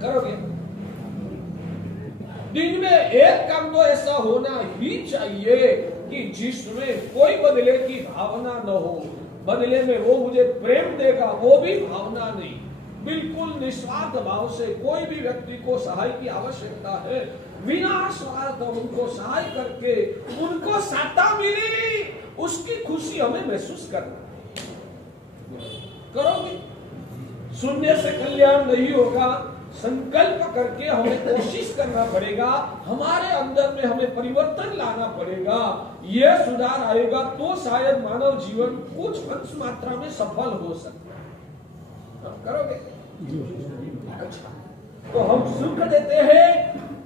करोगे? दिन में एक काम तो ऐसा होना ही चाहिए कि जिसमें कोई बदले की भावना न हो, बदले में वो मुझे प्रेम देगा वो भी भावना नहीं, बिल्कुल निस्वार्थ भाव से कोई भी व्यक्ति को सहाय की आवश्यकता है, बिना स्वार्थ उनको सहाय करके उनको सत्ता मिली उसकी खुशी हमें महसूस करना। करोगे? शून्य से कल्याण नहीं होगा। संकल्प करके हमें कोशिश करना पड़ेगा, हमारे अंदर में हमें परिवर्तन लाना पड़ेगा, ये सुधार आएगा तो शायद मानव जीवन कुछ अंश मात्रा में सफल हो सकता है। करोगे? अच्छा, तो हम सुख देते हैं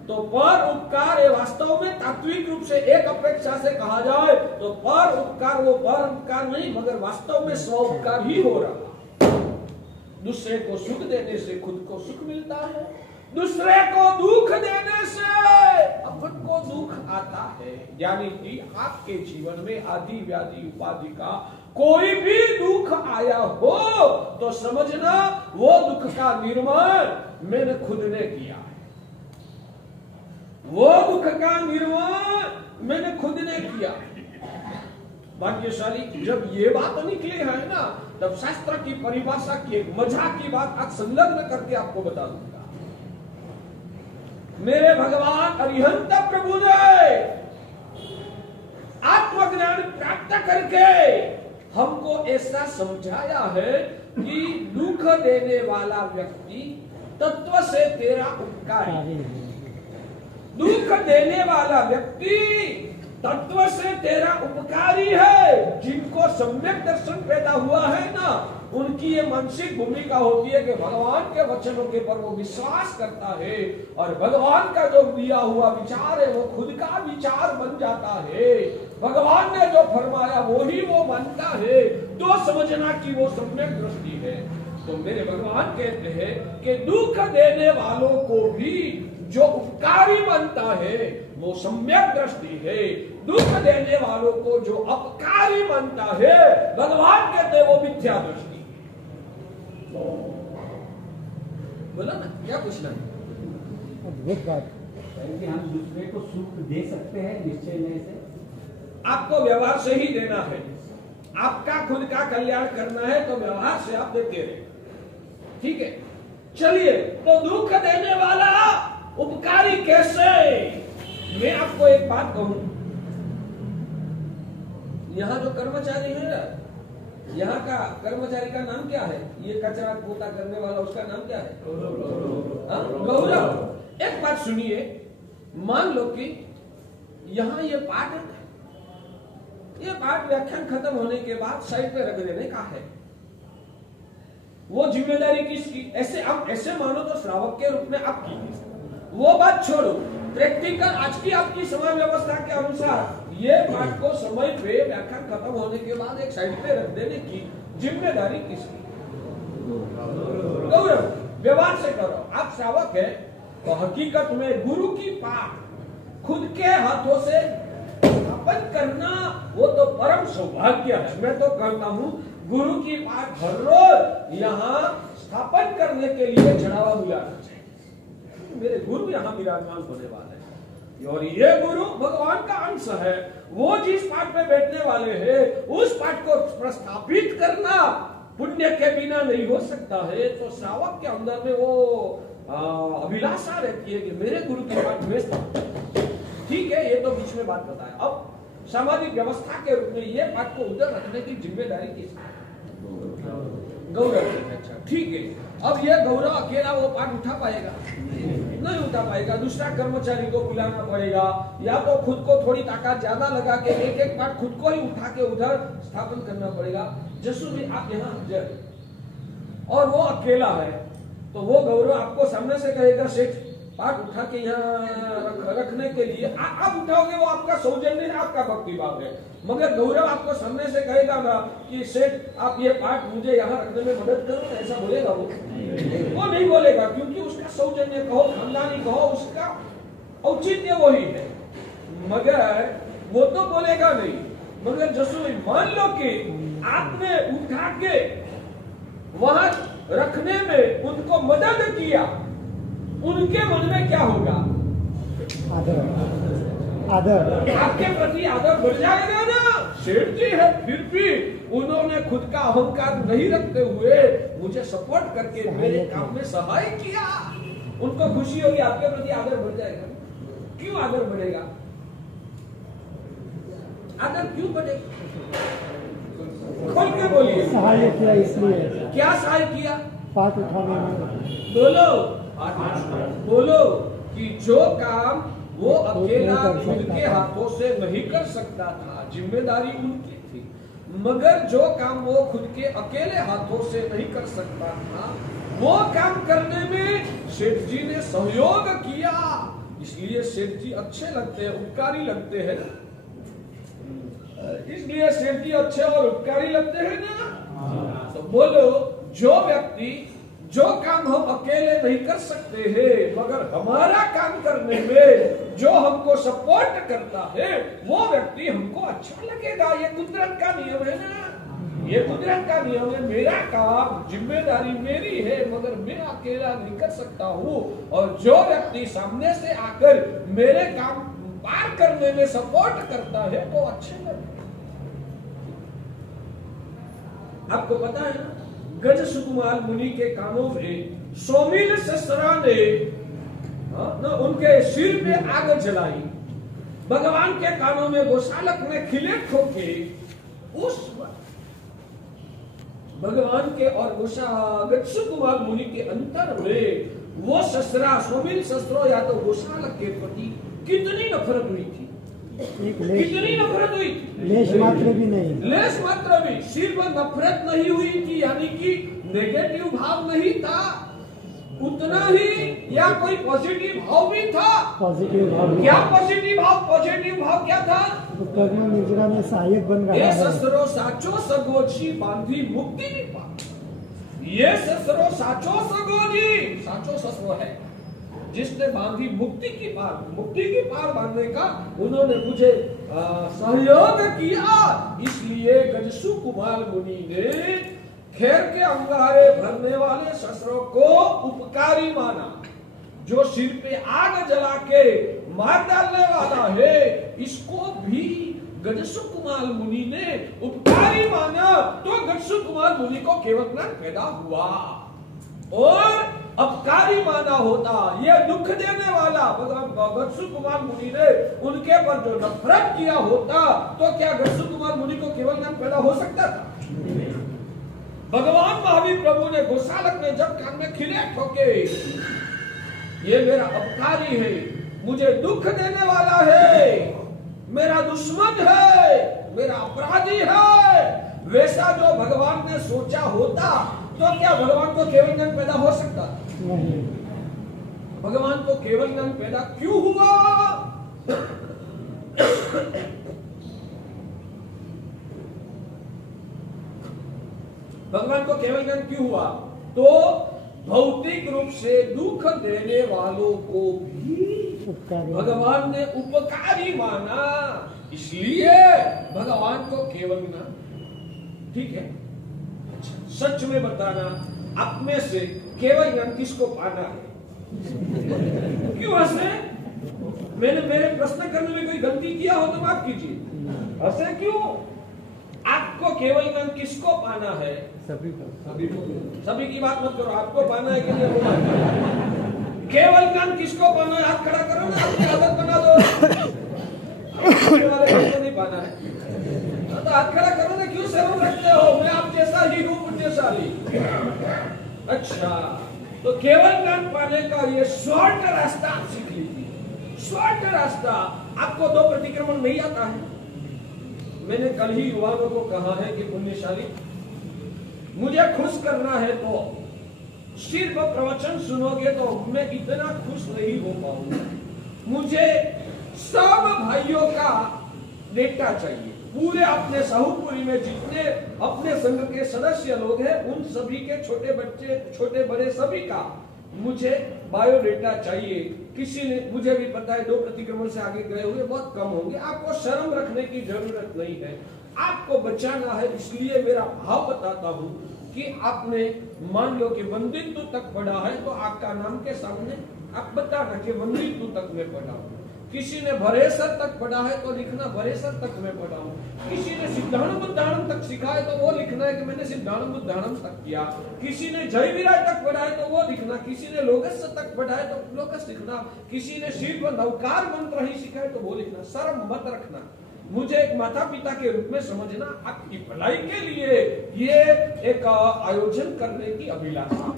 तो पर उपकार वास्तव में तात्विक रूप से एक अपेक्षा से कहा जाए तो पर उपकार वो पर उपकार नहीं मगर वास्तव में स्व उपकार ही हो रहा। दूसरे को सुख देने से खुद को सुख मिलता है, दूसरे को दुख देने से खुद को दुख आता है। यानी कि आपके जीवन में आदि व्याधि उपाधि का कोई भी दुख आया हो तो समझना वो दुख का निर्माण मैंने खुद ने किया है, वो दुख का निर्माण मैंने खुद ने किया। भाग्यशाली जब ये बात निकली है ना तब शास्त्र की परिभाषा की एक मजाक की बात आज संलग्न करके आपको बता दूंगा। मेरे भगवान अरिहंत प्रभु ने आत्मज्ञान प्राप्त करके हमको ऐसा समझाया है कि दुख देने वाला व्यक्ति तत्व से तेरा उपकारी, दुख देने वाला व्यक्ति तत्व से तेरा उपकारी है। जिनको सम्यक दर्शन पैदा हुआ है ना उनकी ये मानसिक भूमिका होती है कि भगवान के वचनों के पर वो विश्वास करता है और भगवान का जो दिया हुआ विचार है वो खुद का विचार बन जाता है, भगवान ने जो फरमाया वो ही वो मानता है, तो समझना कि वो सम्यक दृष्टि है। तो मेरे भगवान कहते हैं कि दुख देने वालों को भी जो उपकारी बनता है वो सम्यक दृष्टि है, दुख देने वालों को जो अपकारी बनता है भगवान कहते हैं वो मिथ्या दृष्टि है। बोला ना, क्या पूछना है? अद्भुत बात। हम दूसरे को सुख दे सकते हैं निश्चय नहीं से? आपको व्यवहार से ही देना है, आपका खुद का कल्याण करना है तो व्यवहार से आप देते रहे, ठीक है? चलिए, तो दुख देने वाला उपकारी कैसे? मैं आपको एक बात कहूं, यहां जो कर्मचारी है यहाँ का कर्मचारी का नाम क्या है? ये कचरा पोता करने वाला, उसका नाम क्या है? गौरव। एक बात सुनिए, मान लो कि यहाँ ये पाठ व्याख्यान खत्म होने के बाद साइड पे रख देने का है, वो जिम्मेदारी किसकी? ऐसे मानो तो श्रावक के रूप में आपकी। वो बात छोड़ो, प्रैक्टिकल आज की आपकी समाज व्यवस्था के अनुसार ये पाठ को समय पे व्याख्यान खत्म होने के बाद एक साइड पे रख देने की जिम्मेदारी किसकी? गौरव। व्यवहार से करो, आप श्रावक है तो हकीकत में गुरु की पाठ खुद के हाथों से स्थापन करना वो तो परम सौभाग्य है। मैं तो कहता हूँ गुरु की पाठ हर रोज यहाँ स्थापन करने के लिए चढ़ावा बुलाना चाहिए। मेरे गुरु यहाँ विराजमान होने वाले हैं और ये गुरु भगवान का अंश है। वो जिस पाठ में बैठने वाले हैं उस पाठ को प्रस्थापित करना पुण्य के बिना नहीं हो सकता है। तो श्रावक के अंदर में वो अभिलाषा रहती है कि मेरे गुरु की पाठ में। ठीक है, ये तो बीच में बात बताया। अब सामाजिक व्यवस्था के रूप में ये पाठ को उधर रखने की जिम्मेदारी किसकी? गौरव। अच्छा ठीक है, अब ये गौरव अकेला वो पाठ उठा पाएगा? नहीं उठा पाएगा। दूसरा कर्मचारी को बुलाना पड़ेगा, या तो खुद को थोड़ी ताकत ज्यादा लगा के एक पाठ खुद को ही उठा के उधर स्थापन करना पड़ेगा। जसू भी आप यहाँ हाजिर और वो अकेला है, तो वो गौरव आपको सामने से कहेगा सेठ पाठ उठा के यहाँ रखने के लिए आप उठाओगे, वो आपका सौजन्य है, आपका भक्ति भाव है। मगर गौरव आपको सामने से कहेगा ना कि सेठ आप ये पाठ मुझे यहाँ रखने में मदद करो, ऐसा बोलेगा वो नहीं बोलेगा, क्योंकि उसका सौजन्य कहो, खानदानी कहो, उसका औचित्य वही है। मगर वो तो बोलेगा नहीं। मगर जसो मान लो कि आपने उठा के वहां रखने में उनको मदद किया, उनके मन में क्या होगा? आदर। आपके प्रति आदर बढ़ जाएगा ना। सेठ जी है, फिर भी उन्होंने खुद का अहंकार नहीं रखते हुए मुझे सपोर्ट करके मेरे काम में सहाय किया, उनको खुशी होगी, आपके प्रति आदर बढ़ जाएगा। क्यों आदर बढ़ेगा? आदर क्यों बढ़ेगा? खोल के बोलिए। सहाय किया इसलिए। क्या सहाय किया? पाठ उठाने में। बोलो कि जो काम वो अकेला खुद के हाथों से नहीं कर सकता था, जिम्मेदारी उनकी थी। मगर जो काम वो खुद के अकेले हाथों से नहीं कर सकता था, वो काम करने में सेठ जी ने सहयोग किया। इसलिए सेठ जी अच्छे लगते हैं, उपकारी लगते हैं। इसलिए सेठ जी अच्छे और उपकारी लगते हैं ना। तो बोलो, जो व्यक्ति जो काम हम अकेले नहीं कर सकते हैं, मगर हमारा काम करने में जो हमको सपोर्ट करता है, वो व्यक्ति हमको अच्छा लगेगा। ये कुदरत का नियम है ना, ये कुदरत का नियम है। मेरा काम, जिम्मेदारी मेरी है, मगर मैं अकेला नहीं कर सकता हूँ। और जो व्यक्ति सामने से आकर मेरे काम पार करने में सपोर्ट करता है तो अच्छे लगते। आपको पता है ना, गज सुकुमार मुनि के कानों में सोमिल ससरा ने उनके सिर पे आग जलाई। भगवान के कानों में गोसालक ने खिले ठोके। उस भगवान के और गज सुकुमार मुनि के अंतर में वो ससरा, सोमिल ससरो या तो गोसालक के प्रति कितनी नफरत हुई थी, कितनी नफरत हुई थी? लेश मात्र भी नहीं। लेश मात्र भी। सिर्फ नफरत नहीं हुई थी, यानी कि नेगेटिव भाव नहीं था उतना ही, या कोई पॉजिटिव भाव भी था? पॉजिटिव भाव। क्या पॉजिटिव भाव? पॉजिटिव भाव क्या था? कर्म निजरा में सहायक बन रहा है। ससरो साचो सगोची बांधी मुक्ति की पार। ये ससरो साचो सगोजी, साचो ससरो है जिसने बांधी मुक्ति की पार। मुक्ति की पार बांधने का उन्होंने मुझे सहयोग किया। इसलिए गजसु कुमार मुनि ने खेर के अंगारे भरने वाले शस्त्रों को उपकारी माना। जो सिर पे आग जला के मार डालने वाला है, इसको भी गजसु कुमार मुनि ने उपकारी माना। तो गजसु कुमार मुनि को केवल ज्ञान पैदा हुआ। और अपकारी माना होता, ये दुख देने वाला गजसु कुमार मुनि ने उनके पर जो नफरत किया होता, तो क्या गजसु कुमार मुनि को केवल ज्ञान पैदा हो सकता था? भगवान महावीर प्रभु ने गोसालक ने जब कान में खिले ठोके, ये मेरा अपकारी है, मुझे दुख देने वाला है, मेरा दुश्मन है, मेरा अपराधी है, वैसा जो भगवान ने सोचा होता तो क्या भगवान को केवल ज्ञान पैदा हो सकता? भगवान को केवल ज्ञान पैदा क्यों हुआ? भगवान को केवल ज्ञान क्यों हुआ? तो भौतिक रूप से दुख देने वालों को भी भगवान ने उपकारी माना, इसलिए भगवान को केवल ज्ञान। ठीक है, सच में बताना, आप में से केवल ज्ञान किसको पाना है? क्यों हंसे? मैंने मेरे प्रश्न करने में कोई गलती किया हो तो माफ कीजिए, हंसे क्यों? आपको केवल ज्ञान किसको पाना है? सभी को। सभी की बात मत करो, आपको पाना है कि नहीं? केवल ज्ञान किसको पाना है? हाथ खड़ा करो ना, अपनी आदत बना दो। वाले को नहीं पाना है तो हाथ खड़ा करो ना, क्यों शर्म रखते हो? मैं आप जैसा ही हूँ, पुण्यशाली। अच्छा, तो केवल ज्ञान पाने का ये शॉर्ट रास्ता आप सीख लीजिए। शॉर्ट रास्ता, आपको 2 प्रतिक्रमण नहीं आता है। मैंने कल ही युवाओं को कहा है कि पुण्यशाली, मुझे खुश करना है तो सिर्फ प्रवचन सुनोगे तो मैं इतना खुश नहीं हो पाऊंगा। मुझे सब भाइयों का डेटा चाहिए, पूरे अपने साहूपुरी में जितने अपने संघ के सदस्य लोग हैं उन सभी के छोटे बच्चे छोटे बड़े सभी का मुझे बायोडेटा चाहिए। किसी ने, मुझे भी पता है 2 प्रतिक्रमण से आगे गए हुए बहुत कम होंगे, आपको शर्म रखने की जरूरत नहीं है, आपको बचाना है। इसलिए मेरा भाव बताता हूं कि आपने मान लो कि बंदित्व तक पढ़ा है तो आपका नाम के सामने आप बताना कि बंदित्व तक मैं पढ़ा हूं। किसी ने भरेसर तक पढ़ा है तो लिखना भरेसर तक मैं पढ़ा हूं। किसी ने सिद्धांत बुद्धाणम तक सीखा है तो वो लिखना है कि मैंने सिद्धांत बुद्धाणम तक किया। किसी ने जय विराय तक पढ़ा है तो वो लिखना, किसी ने लोकस तक पढ़ा है तो लोकस लिखना, किसी ने शिव नवकार मंत्र ही सीखा है तो वो लिखना। शर्म मत रखना, मुझे एक माता पिता के रूप में समझना, आपकी भलाई के लिए ये एक आयोजन करने की अभिलाषा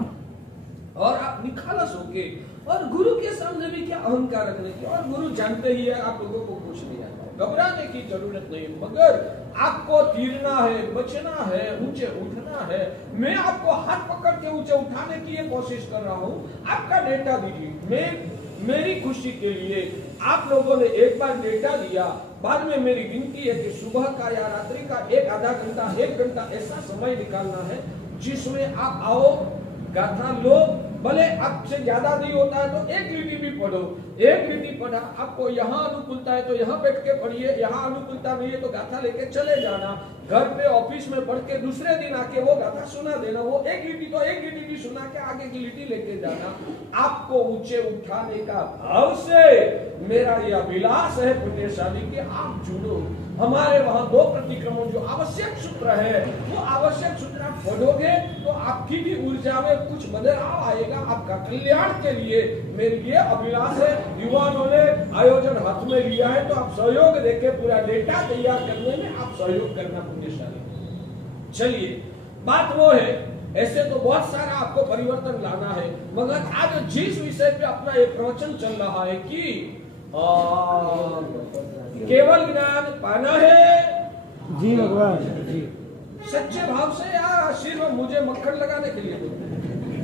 और आप निखालस होके और गुरु के सामने भी क्या अहंकार रखने की। और गुरु जानते ही है आप लोगों को कुछ नहीं आता, घबराने की जरूरत नहीं, मगर आपको तीरना है, बचना है, ऊंचे उठना है। मैं आपको हाथ पकड़ के ऊंचे उठाने की कोशिश कर रहा हूँ। आपका डेटा दीजिए, मेरी खुशी के लिए आप लोगों ने एक बार डेटा दिया, बाद में मेरी गिनती है कि सुबह का या रात्रि का 1 आधा घंटा 1 घंटा ऐसा समय निकालना है जिसमें आप आओ, गाथा लो, भले आपसे ज्यादा नहीं होता है तो 1 लिटी भी पढ़ो। 1 लिटी पढ़ा, आपको यहाँ अनुकूलता है तो यहाँ बैठ के पढ़िए, यहाँ अनुकूलता नहीं है तो गाथा लेके चले जाना। घर पे ऑफिस में पढ़ के दूसरे दिन आके वो गाथा सुना देना। वो 1 लिटी तो 1 लिटी भी सुना के आगे की लिटी लेके जाना। आपको ऊंचे उठाने का भाव से मेरा यह अभिलाष है पुण्यशाली कि आप जुड़ो। हमारे वहां 2 प्रतिक्रमण जो आवश्यक सूत्र है, वो आवश्यक सूत्र आप पढ़ोगे तो आपकी भी ऊर्जा में कुछ बदलाव आएगा, आपका कल्याण के लिए मेरी ये अभिलाष है। युवाओं ने आयोजन हाथ में लिया है तो आप सहयोग देके पूरा डेटा तैयार करने में आप सहयोग करना पुण्यशाली। चलिए, बात वो है, ऐसे तो बहुत सारा आपको परिवर्तन लाना है, मगर आज जिस विषय पे अपना एक प्रवचन चल रहा है कि केवल ज्ञान पाना है जी भगवान जी, सच्चे भाव से या सिर्फ मुझे मक्खन लगाने के लिए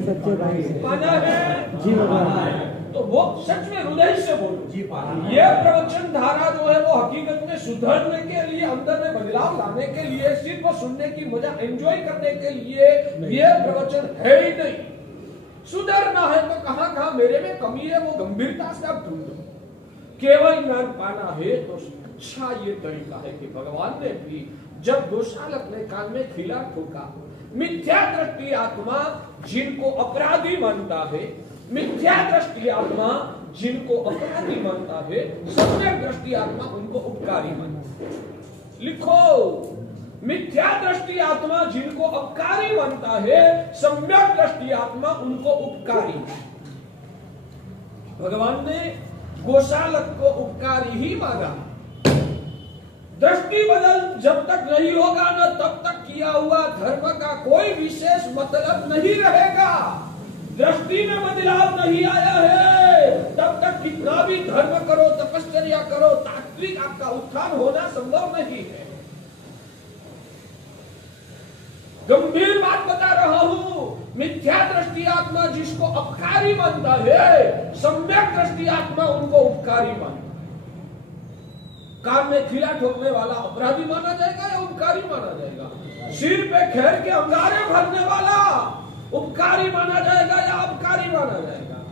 सच्चे भाव से पाना है जी भगवान। तो वो सच में हृदय से बोलो जी पाना। ये प्रवचन धारा जो है वो हकीकत में सुधरने के लिए, अंदर में बदलाव लाने के लिए, सिर्फ सुनने की मजा एंजॉय करने के लिए ये प्रवचन है ही नहीं। सुधरना है तो कहाँ कहाँ मेरे में कमी है वो गंभीरता से आप ढूंढो। केवल ज्ञान पाना है तो अच्छा ये तरीका है कि भगवान ने भी जब गोशालक ने कान में खिला ठोका, मिथ्या दृष्टि आत्मा जिनको अपराधी मानता है, मिथ्या दृष्टि आत्मा जिनको अपराधी मानता है, सम्यक दृष्टि आत्मा उनको उपकारी मानता है। लिखो, मिथ्या दृष्टि आत्मा जिनको अपकारी मानता है, सम्यक दृष्टि आत्मा उनको उपकारी। भगवान ने गोशालक को उपकारी ही माना। दृष्टि बदल जब तक नहीं होगा ना, तब तक किया हुआ धर्म का कोई विशेष मतलब नहीं रहेगा। दृष्टि में बदलाव नहीं आया है तब तक कितना भी धर्म करो, तपश्चर्या करो, तात्विक आपका उत्थान होना संभव नहीं है। गंभीर बात बता रहा हूं। मिथ्या दृष्टि आत्मा जिसको अपकारी मानता है, सम्यक दृष्टि आत्मा उनको उपकारी मानता है। कान में खिला ठोकने वाला अपराधी माना जाएगा या उपकारी माना जाएगा? सिर पे खैर के अंगारे भरने वाला उपकारी माना जाएगा या अपकारी माना जाएगा?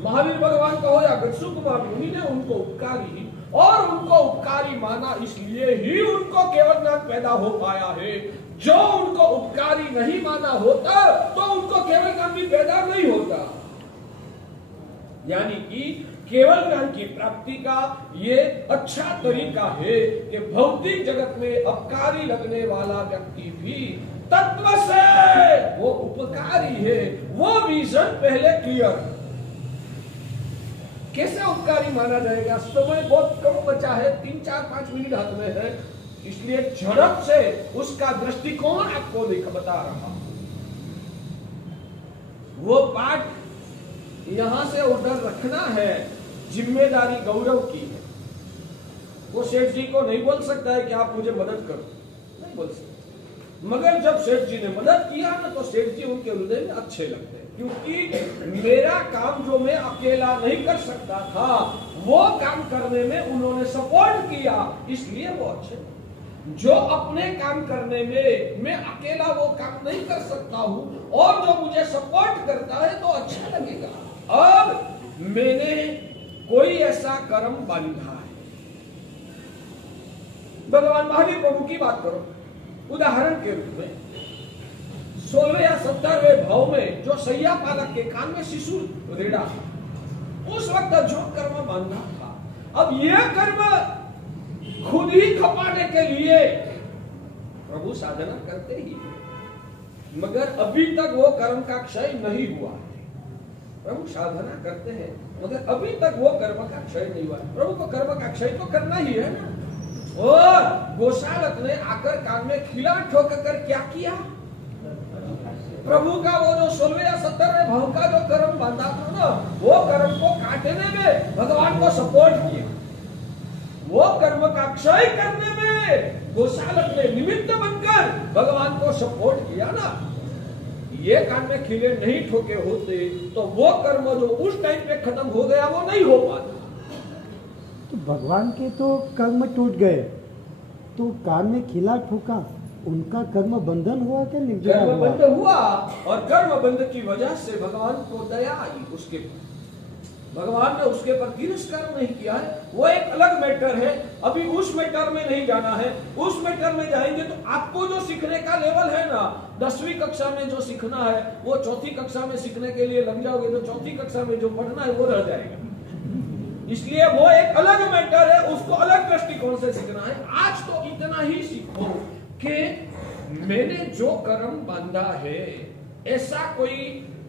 महावीर भगवान कहो या गच्छु कुमार मुनि ने उनको उपकारी, और उनको उपकारी माना इसलिए ही उनको केवल ज्ञान पैदा हो पाया है। जो उनको उपकारी नहीं माना होता तो उनको केवल ज्ञान भी पैदा नहीं होता। यानी कि केवल ज्ञान की प्राप्ति का ये अच्छा तरीका है कि भौतिक जगत में अपकारी लगने वाला व्यक्ति भी तत्व से वो उपकारी है, वो विजन पहले क्लियर। कैसे उपकारी माना जाएगा? समय बहुत कम बचा है, 3, 4, 5 मिनट हाथ में है, इसलिए झड़प से उसका दृष्टिकोण आपको बता रहा। वो पाठ यहां से उधर रखना है, जिम्मेदारी गौरव की है। वो सेठ जी को नहीं बोल सकता है कि आप मुझे मदद करो, नहीं बोल सकते। मगर जब सेठ जी ने मदद किया ना, तो सेठ जी उनके हृदय में अच्छे लगते हैं, क्योंकि मेरा काम जो मैं अकेला नहीं कर सकता था, वो काम करने में उन्होंने सपोर्ट किया, इसलिए वो अच्छे। जो अपने काम करने में मैं अकेला वो काम नहीं कर सकता हूं, और जो मुझे सपोर्ट करता है तो अच्छा लगेगा। अब मैंने कोई ऐसा कर्म बांधा है। भगवान महावीर प्रभु की बात करो, उदाहरण के रूप में 16 या 17वें भाव में जो सैया पालक के कान में शिशु रेड़ा, उस वक्त जो कर्म बांधा था, अब यह कर्म खुद ही खपाने के लिए प्रभु साधना करते ही, मगर अभी तक वो कर्म का क्षय नहीं हुआ है। प्रभु साधना करते हैं मगर अभी तक वो कर्म का क्षय नहीं हुआ। प्रभु को कर्म का क्षय तो करना ही है ना। और गोशालक ने आकर कान में खिला ठोक कर क्या किया? प्रभु का वो जो 16 या 17वें भाव का जो कर्म बांधा था ना, वो कर्म को काटने में भगवान को सपोर्ट किया। वो कर्म का क्षय करने में गोशालक ने निमित्त बनकर भगवान को सपोर्ट किया ना। ये कान में खिले नहीं ठोके होते तो वो कर्म जो उस टाइम पे खत्म हो गया वो नहीं हो पाता। तो भगवान के तो कर्म टूट गए, तो कान में खिला ठोका, उनका कर्म बंधन हुआ क्या निर्जरा हुआ? कर्म बंध हुआ, और कर्म बंध की वजह से भगवान को दया आई उसके, भगवान ने उसके पर तिरस्कार नहीं किया है। वो एक अलग मैटर है, अभी उस मैटर में नहीं जाना है। उस मैटर में जाएंगे तो आपको जो सीखने का लेवल है ना, 10वीं कक्षा में जो सीखना है वो 4थी कक्षा में सीखने के लिए लग जाओगे तो 4थी कक्षा में जो पढ़ना है वो रह जाएगा। इसलिए वो एक अलग मैटर है, उसको अलग दृष्टिकोण से सीखना है। आज तो इतना ही सीखो कि मैंने जो कर्म बांधा है, ऐसा कोई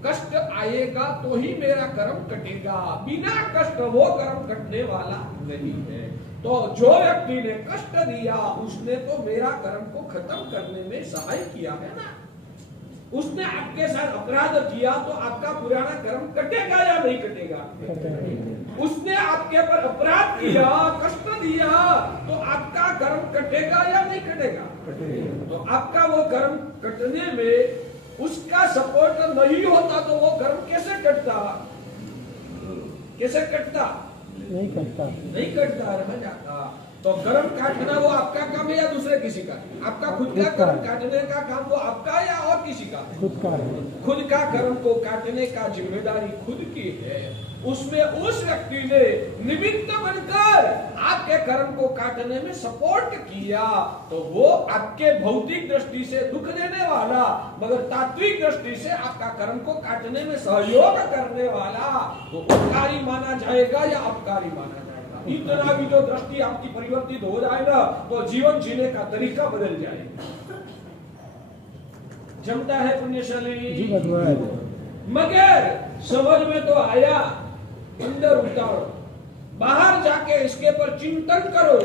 कष्ट आएगा तो ही मेरा कर्म कटेगा, बिना कष्ट वो कर्म कटने वाला नहीं है। तो जो व्यक्ति ने कष्ट दिया उसने तो मेरा कर्म को खत्म करने में सहाय किया है ना। उसने आपके साथ अपराध किया तो आपका पुराना कर्म कटेगा या नहीं कटेगा? उसने आपके पर अपराध किया, कष्ट दिया, तो आपका कर्म कटेगा या नहीं कटेगा? तो आपका वो कर्म कटने में उसका सपोर्ट नहीं होता तो वो कर्म कैसे कटता? कैसे कटता? नहीं कटता, नहीं कटता, रह जाता। तो कर्म काटना वो आपका काम है या दूसरे किसी का? आपका खुद का कर्म काटने का काम वो आपका या और किसी का? खुद का। खुद का कर्म को काटने का जिम्मेदारी खुद की है। उसमें उस व्यक्ति ने निमित्त बनकर आपके कर्म को काटने में सपोर्ट किया तो वो आपके भौतिक दृष्टि से दुख देने वाला मगर तात्विक दृष्टि से आपका कर्म को काटने में सहयोग करने वाला वो उपकारी माना जाएगा या अपकारी माना जाएगा? इतना भी जो दृष्टि आपकी परिवर्तित हो जाएगा तो जीवन जीने का तरीका बदल जाएगा। जमता है पुण्यशाली? मगर समझ में तो आया, अंदर उतारो, बाहर जाके इसके पर चिंतन करो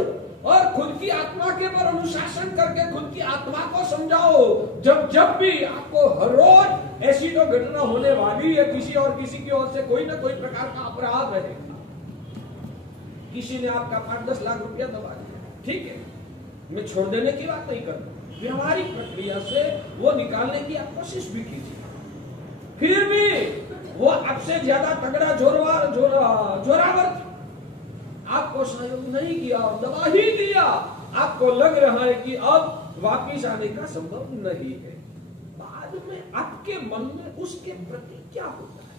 और खुद की आत्मा के पर अनुशासन करके खुद की आत्मा को समझाओ। जब भी आपको हर रोज ऐसी तो घटना होने वाली है, किसी और किसी की ओर से कोई ना कोई प्रकार का अपराध रहेगा। किसी ने आपका 5-10 लाख रुपया दबा दिया, ठीक है, मैं छोड़ देने की बात नहीं कर रहा, व्यवहारिक प्रक्रिया से वो निकालने की आप कोशिश भी कीजिए। फिर भी वो आपसे ज्यादा तगड़ा जोरावर था, आपको सहयोग नहीं किया, दबा ही दिया, आपको लग रहा है कि अब वापिस आने का संभव नहीं है। बाद में आपके मन में उसके प्रति क्या होता है?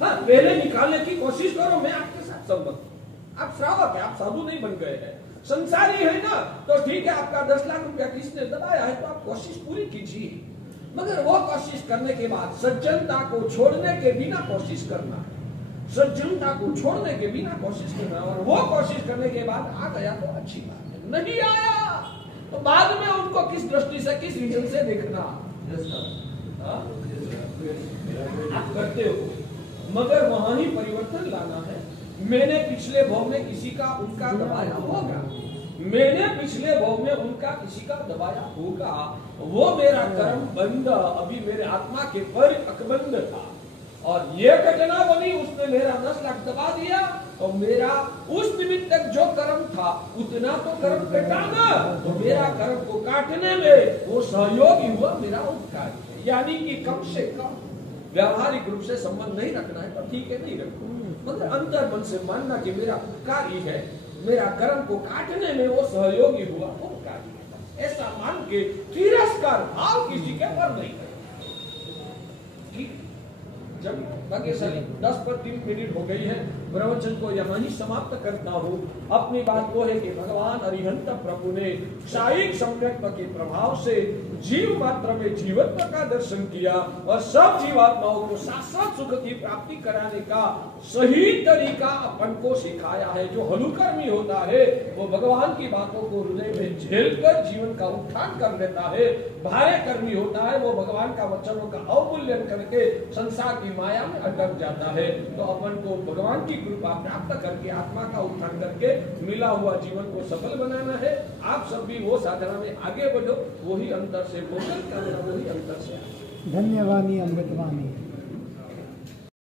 हाँ, पहले निकालने की कोशिश करो, मैं आपके साथ सहमत हूं। आप श्रावक है, आप साधु नहीं बन गए हैं, संसारी है ना, तो ठीक है, आपका 10 लाख रुपया किसने दबाया है तो आप कोशिश पूरी कीजिए, मगर वो कोशिश करने के बाद सज्जनता को छोड़ने के बिना कोशिश करना है, सज्जनता को छोड़ने के बिना कोशिश करना, और वो कोशिश करने के बाद आ गया तो अच्छी बात है, नहीं आया तो बाद में उनको किस दृष्टि से, किस रीजन से देखना आप करते हो, मगर वहां ही परिवर्तन लाना है। मैंने पिछले भव में किसी का उनका दबाया होगा, मैंने पिछले भव में उनका किसी का दबाया होगा, वो मेरा कर्म बंद अभी मेरे आत्मा के पर अकबंद था, और ये घटना बनी, उसने मेरा 10 लाख दबा दिया, और मेरा उस निमित्त तक जो कर्म था उतना तो कर्म कटाना, तो मेरा कर्म को काटने में वो सहयोगी हुआ मेरा उपकार, यानी कि कम से कम व्यावहारिक रूप से संबंध नहीं रखना है तो ठीक है, नहीं रखो, मगर अंतर मन से मानना कि मेरा उपकारी है, मेरा कर्म को काटने में वो सहयोगी हुआ उपकारी है, ऐसा मान के तिरस्कार भाव किसी के पर नहीं करें। जब भाग्यशाली 10 पर 3 मिनट हो गई है, प्रवचन को यहाँ ही समाप्त करता हूँ। अपनी बात वो है कि भगवान अरिहंत प्रभु ने शायिक सम्यक्त्व के प्रभाव से जीव मात्र में जीवत्व का दर्शन किया और सब जीवात्माओं को शाश्वत सुख की प्राप्ति कराने का सही तरीका अपन को सिखाया है। जो हलुकर्मी होता है वो भगवान की बातों को हृदय में झेलकर जीवन का उत्थान कर लेता है, भारे कर्मी होता है वो भगवान का वचनों का अवमूल्यन करके संसार की माया में अटक जाता है। तो अपन को भगवान की कृपा प्राप्त करके आत्मा का उत्थान करके मिला हुआ जीवन को सफल बनाना है। आप सब भी वो साधना में आगे बढ़ो, वही अंतर से बोल करना, वही अंतर से। धन्यवाद अमृतवाणी।